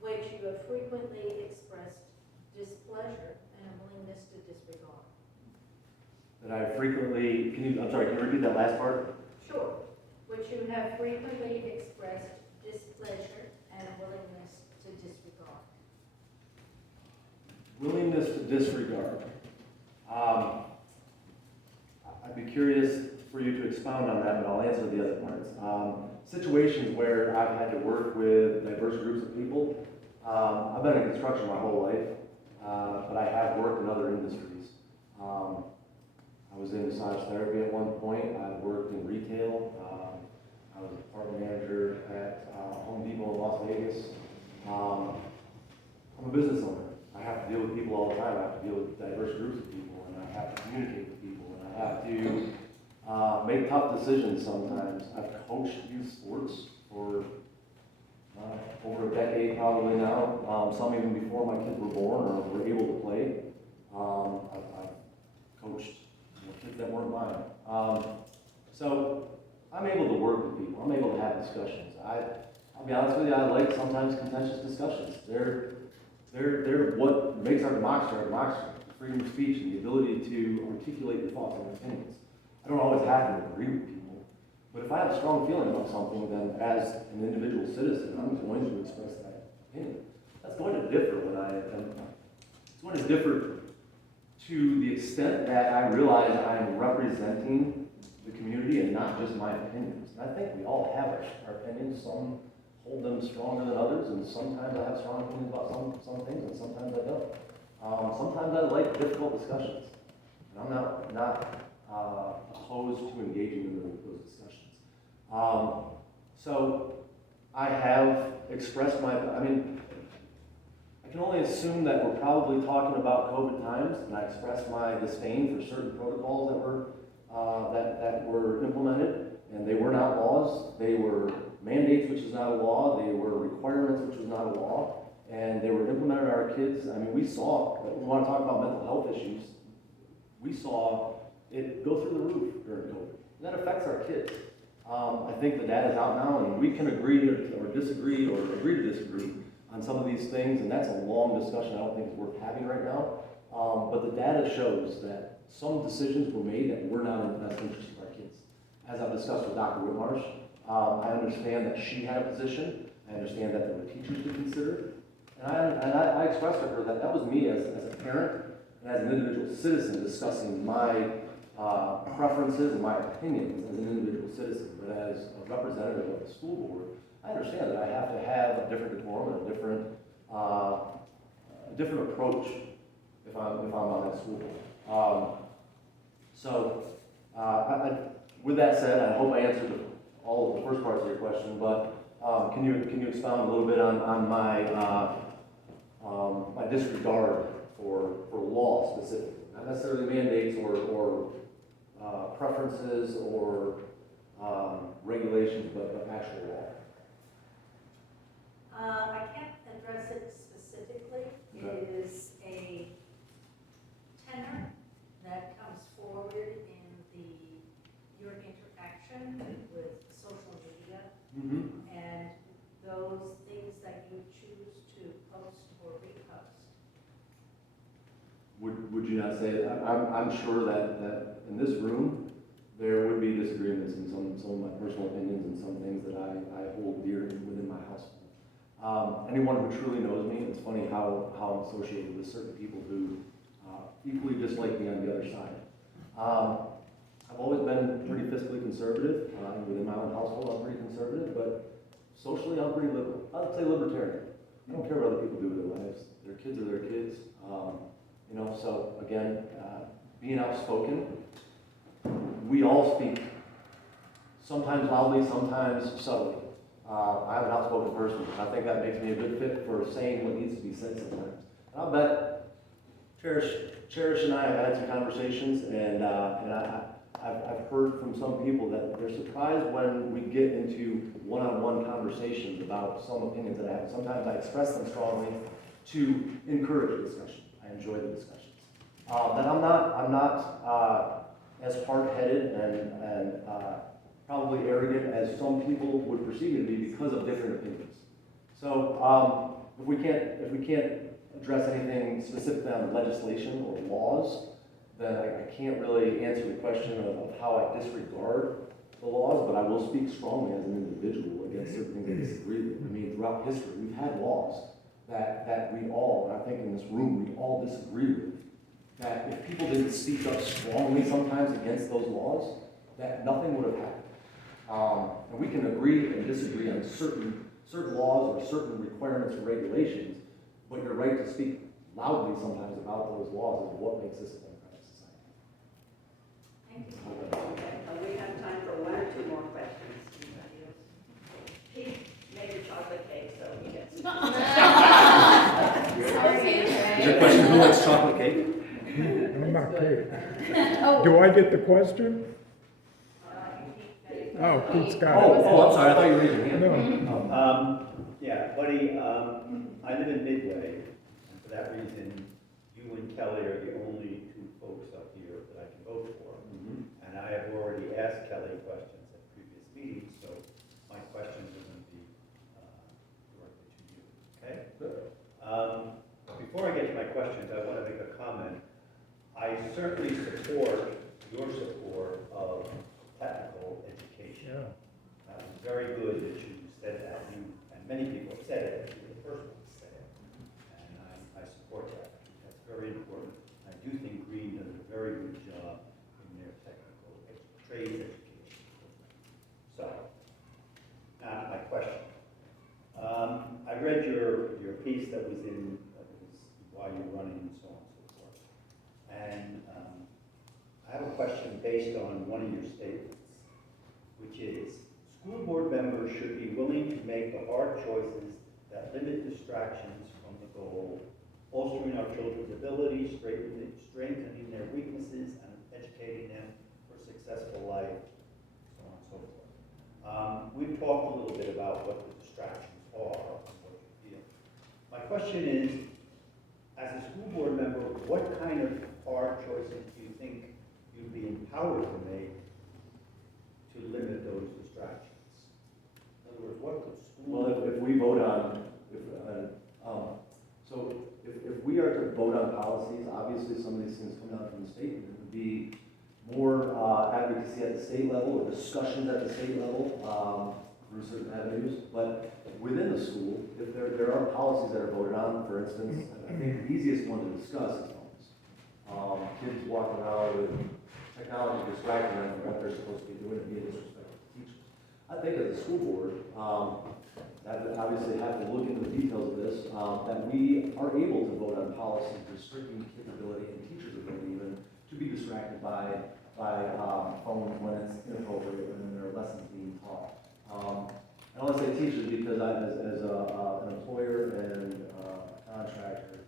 which you have frequently expressed displeasure and a willingness to disregard? That I frequently, can you repeat that last part? Sure. Which you have frequently expressed displeasure and a willingness to disregard. Willingness to disregard. I'd be curious for you to expound on that, but I'll answer the other parts. Situations where I've had to work with diverse groups of people. I've been in construction my whole life, but I have worked in other industries. I was in massage therapy at one point. I worked in retail. I was a department manager at Home Depot in Las Vegas. I'm a business owner. I have to deal with people all the time. I have to deal with diverse groups of people, and I have to communicate with people, and I have to make tough decisions sometimes. I've coached youth sports for over a decade probably now, some even before my kids were born or were able to play. I've coached kids that weren't mine. So I'm able to work with people. I'm able to have discussions. I'll be honest with you, I like sometimes contentious discussions. They're what makes our democracy the freedom of speech and the ability to articulate your thoughts and opinions. I don't always have to agree with people, but if I have a strong feeling about something, then as an individual citizen, I'm going to express that opinion. That's going to differ it's going to differ to the extent that I realize I'm representing the community and not just my opinions. And I think we all have our opinions. Some hold them stronger than others, and sometimes I have strong opinions about some things, and sometimes I don't. Sometimes I like difficult discussions, and I'm not opposed to engaging in those discussions. So I have expressed I mean, I can only assume that we're probably talking about COVID times, and I expressed my disdain for certain protocols that were implemented, and they were not laws. They were mandates, which is not a law. They were requirements, which was not a law, and they were implemented on our kids. I mean, we want to talk about mental health issues. We saw it go through the roof during COVID. And that affects our kids. I think the data is out now, and we can agree or disagree or agree to disagree on some of these things, and that's a long discussion I don't think is worth having right now. But the data shows that some decisions were made that were not in the best interest of our kids. As I've discussed with Dr. Whitmarsh, I understand that she had a position. I understand that there were teachers to consider. And I expressed to her that that was me as a parent and as an individual citizen discussing my preferences and my opinions as an individual citizen. But as a representative of the school board, I understand that I have to have a different decorum and a different approach if I'm on that school board. With that said, I hope I answered all of the first parts of your question, but can you expound a little bit on my my disregard for law specifically, not necessarily mandates or preferences or regulations, but actual law? I can't address it specifically. Okay. It is a tenor that comes forward in your interaction with social media Mm-hmm. and those things that you choose to post or repost. Would you not say that? I'm sure that in this room, there would be disagreements in some of my personal opinions and some things that I hold dear within my household. Anyone who truly knows me, it's funny how I'm associated with certain people who equally dislike me on the other side. I've always been pretty fiscally conservative. Within my own household, I'm pretty conservative, but socially, I'm pretty liberal. I'd say libertarian. I don't care what other people do with their lives. Their kids are their kids. So again, being outspoken, we all speak, sometimes loudly, sometimes subtly. I'm an outspoken person. I think that makes me a good fit for saying what needs to be said sometimes. And I'll bet Cherish and I have had some conversations, and I've heard from some people that they're surprised when we get into one-on-one conversations about some opinions that I have. Sometimes I express them strongly to encourage discussion. I enjoy the discussions. That I'm not as hard-headed and probably arrogant as some people would perceive me to be because of different opinions. So if we can't address anything specifically on legislation or laws, then I can't really answer the question of how I disregard the laws, but I will speak strongly as an individual against certain things I disagree with. I mean, throughout history, we've had laws that we all, and I think in this room, we all disagree with. That if people didn't speak up strongly sometimes against those laws, that nothing would have happened. And we can agree and disagree on certain laws or certain requirements or regulations, but you're right to speak loudly sometimes about those laws is what makes us a democratic society. Thank you. Okay, we have time for one or two more questions. Anybody else? Pete made a chocolate cake, so he gets. Is your question who likes chocolate cake? I'm not kidding. Do I get the question? Oh, Pete's got it. Oh, I'm sorry, I thought you raised your hand. No. Yeah, buddy, I live in Midway, and for that reason, you and Kelly are the only two folks up here that I can vote for. Mhm. And I have already asked Kelly questions at previous meetings, so my questions are going to be directed to you, okay? Before I get to my questions, I want to make a comment. I certainly support your support of technical education. Yeah. Very good that you said that. You, and many people have said it, you're the first one to say it. And I support that. That's very important. I do think Green does a very good job in their technical trades education. So, now my question. I read your piece that was in, why you're running and so on and so forth. And I have a question based on one of your statements, which is, members should be willing to make the hard choices that limit distractions from the goal, bolstering our children's abilities, strengthening their weaknesses, and educating them for a successful life, so on and so forth. We've talked a little bit about what the distractions are and what you feel. My question is, as a school board member, what kind of hard choices do you think you'd be empowered to make to limit those distractions? In other words, what could school? Well, if we vote on, if we are to vote on policies, obviously some of these things come down from the state, and it would be more advocacy at the state level, or discussions at the state level, through certain avenues. But within the school, if there are policies that are voted on, for instance, I think the easiest one to discuss is phones. Kids walking around with technology distracting them from what they're supposed to be doing and being disrespectful to teachers. I think as a school board, that would obviously have to look into the details of this, that we are able to vote on policies restricting kids' ability and teachers' ability even to be distracted by phones when it's inappropriate and when there are lessons being taught. I don't want to say teachers because as an employer and a contractor,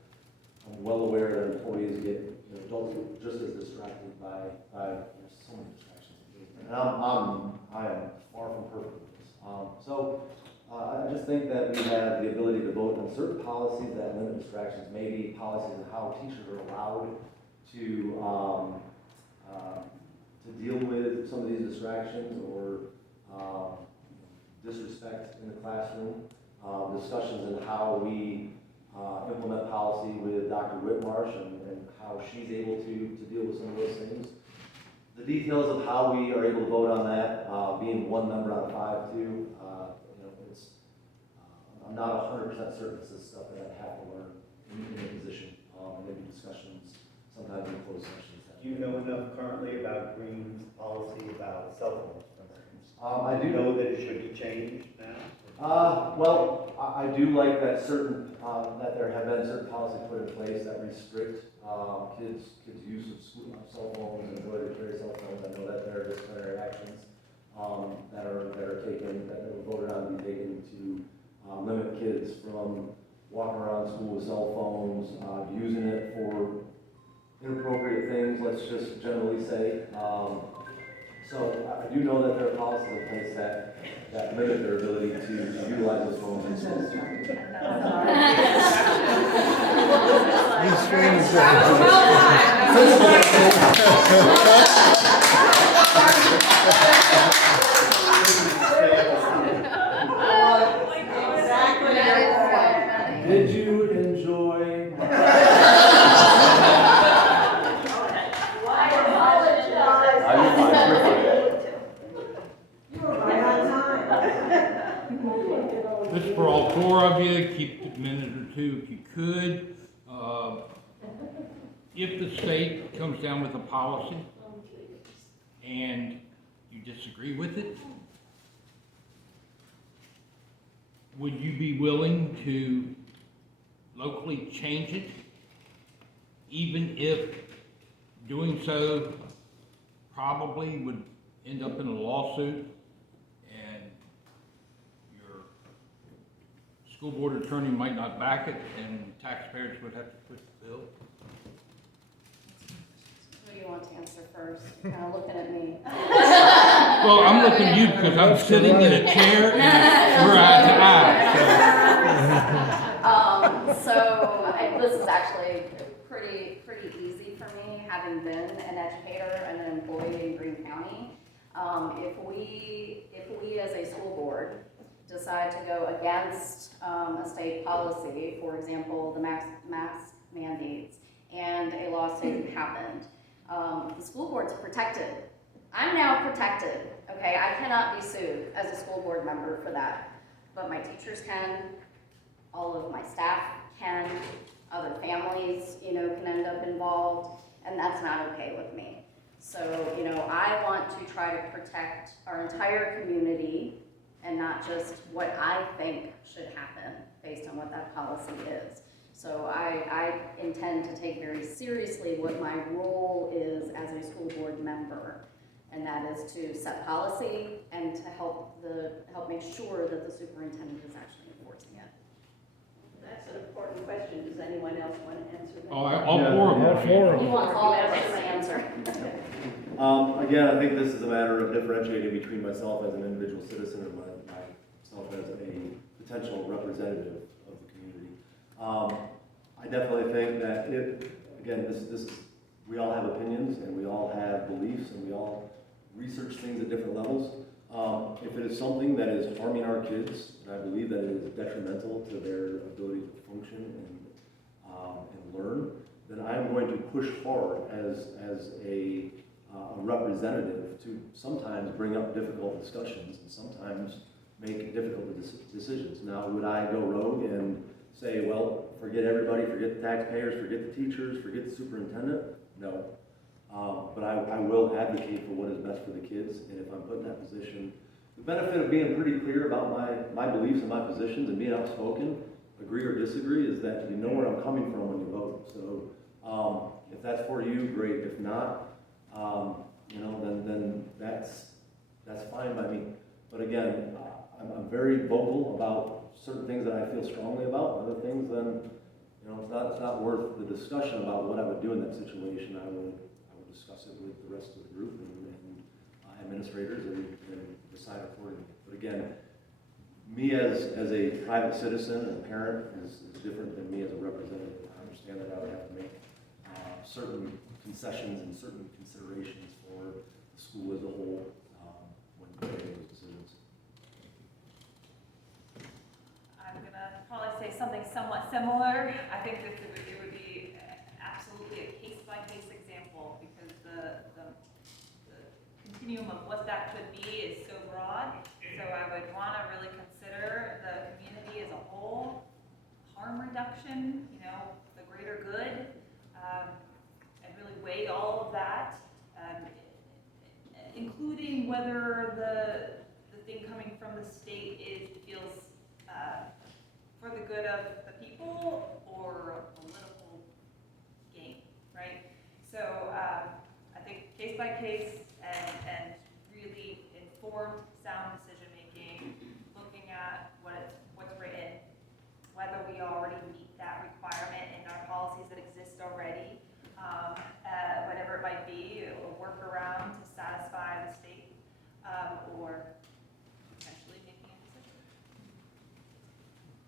I'm well aware that employees get, adults get just as distracted by there's so many distractions. And I am far from perfect with this. I just think that we have the ability to vote on certain policies that limit distractions, maybe policies on how teachers are allowed to deal with some of these distractions or disrespect in the classroom, discussions on how we implement policy with Dr. Whitmarsh and how she's able to deal with some of those things. The details of how we are able to vote on that, being one member out of 5 too, it's, I'm not 100% certain this is stuff that I have to learn in a position, and maybe discussions sometimes in closed sessions. Do you know enough currently about Green's policy about cell phones, for instance? I Do you do. know that it should be changed now? Well, I do like that that there have been certain policies put in place that restrict kids' use of cell phones and ability to carry cell phones. I know that there are disciplinary actions that are taken, that were voted on to be taken to limit kids from walking around school with cell phones, using it for inappropriate things, let's just generally say. So I do know that there are policies in place that limit their ability to utilize those phones in schools. These things, Exactly. Did you enjoy? You were right on time. this is for all 4 of you, keep it a minute or 2 if you could. If the state comes down with a policy and you disagree with it, would you be willing to locally change it, even if doing so probably would end up in a lawsuit and your school board attorney might not back it and taxpayers would have to foot the bill? Who do you want to answer first? You're kind of looking at me. Well, I'm looking at you because I'm sitting in a chair and we're eye to eye. This is actually pretty easy for me, having been an educator and an employee in Greene County. If we as a school board decide to go against a state policy, for example, the mask mandates, and a lawsuit happened, the school board's protected. I'm now protected, okay? I cannot be sued as a school board member for that, but my teachers can, all of my staff can, other families, can end up involved, and that's not okay with me. So, I want to try to protect our entire community and not just what I think should happen based on what that policy is. So I intend to take very seriously what my role is as a school board member. And that is to set policy and to help make sure that the superintendent is actually enforcing it. That's an important question. Does anyone else want to answer that? All four of them. All four of He them. wants all of us to answer. Again, I think this is a matter of differentiating between myself as an individual citizen and myself as a potential representative of the community. I definitely think that we all have opinions and we all have beliefs and we all research things at different levels. If it is something that is harming our kids, and I believe that it is detrimental to their ability to function and learn, then I am going to push hard as a representative to sometimes bring up difficult discussions and sometimes make difficult decisions. Now, would I go rogue and say, well, forget everybody, forget the taxpayers, forget the teachers, forget the superintendent? No. But I will advocate for what is best for the kids, and if I'm put in that position, the benefit of being pretty clear about my beliefs and my positions and being outspoken, agree or disagree, is that you know where I'm coming from when you vote. So if that's for you, great. If not, then that's fine by me. But again, I'm very vocal about certain things that I feel strongly about. Other things, then it's not worth the discussion about what I would do in that situation. I would discuss it with the rest of the group and administrators and decide accordingly. But again, me as a private citizen and parent is different than me as a representative. I understand that I would have to make certain concessions and certain considerations for the school as a whole when making those decisions. I'm gonna probably say something somewhat similar. I think it would be absolutely a case-by-case example because the continuum of what that could be is so broad. So I would want to really consider the community as a whole, harm reduction, the greater good, and really weigh all of that, including whether the thing coming from the state feels for the good of the people or a political gain, right? So I think case by case and really informed, sound decision-making, looking at what's written, whether we already meet that requirement in our policies that exist already, whatever it might be, a workaround to satisfy the state, or potentially making a decision.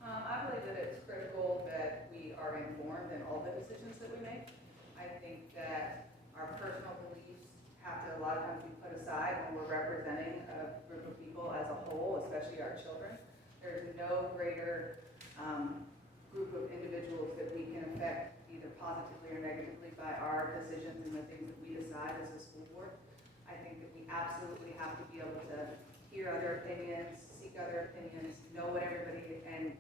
I believe that it's critical that we are informed in all the decisions that we make. I think that our personal beliefs have to a lot of times be put aside when we're representing a group of people as a whole, especially our children. There's no greater group of individuals that we can affect either positively or negatively by our decisions and the things that we decide as a school board. I think that we absolutely have to be able to hear other opinions, seek other opinions, know what everybody, and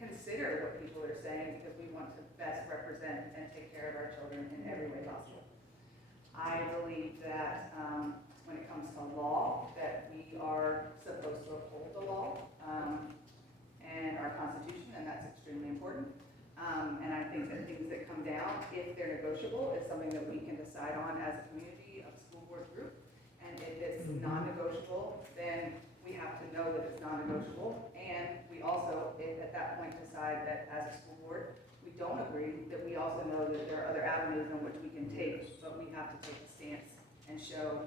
consider what people are saying because we want to best represent and take care of our children in every way possible. I believe that when it comes to law, that we are supposed to uphold the law and our Constitution, and that's extremely important. And I think that things that come down, if they're negotiable, is something that we can decide on as a community of school board group. And if it's non-negotiable, then we have to know that it's non-negotiable. And we also, if at that point decide that as a school board, we don't agree, that we also know that there are other avenues in which we can take, but we have to take a stance and show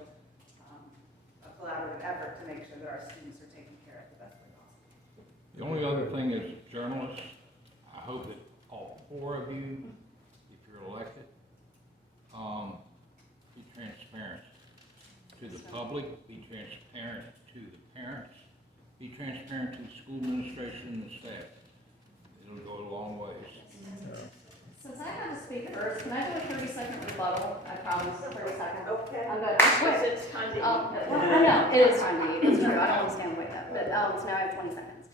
a collaborative effort to make sure that our students are taken care of the best way possible. The only other thing is journalists, I hope that all four of you, if you're elected, be transparent to the public, be transparent to the parents, be transparent to the school administration and the staff. It'll go a long ways. Since I have to speak first, can I do a 30-second rebuttal? I promise, 30 seconds. Okay. I'm good. Because it's time to eat. Well, I know, it is time to eat, it's true, I don't want to stand wait up, but, so now I have 20 seconds.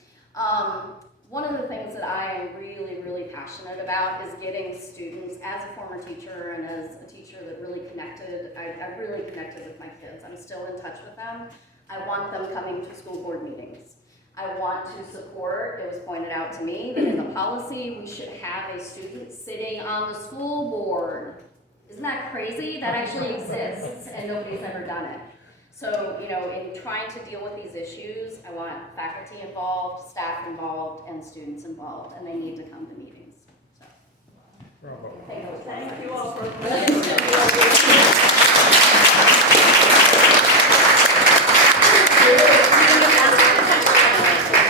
One of the things that I am really, really passionate about is getting students, as a former teacher and as a teacher that really connected, I really connected with my kids. I'm still in touch with them. I want them coming to school board meetings. I want to support, it was pointed out to me, that in the policy, we should have a student sitting on the school board. Isn't that crazy? That actually exists, and nobody's ever done it. So, you know, in trying to deal with these issues, I want faculty involved, staff involved, and students involved, and they need to come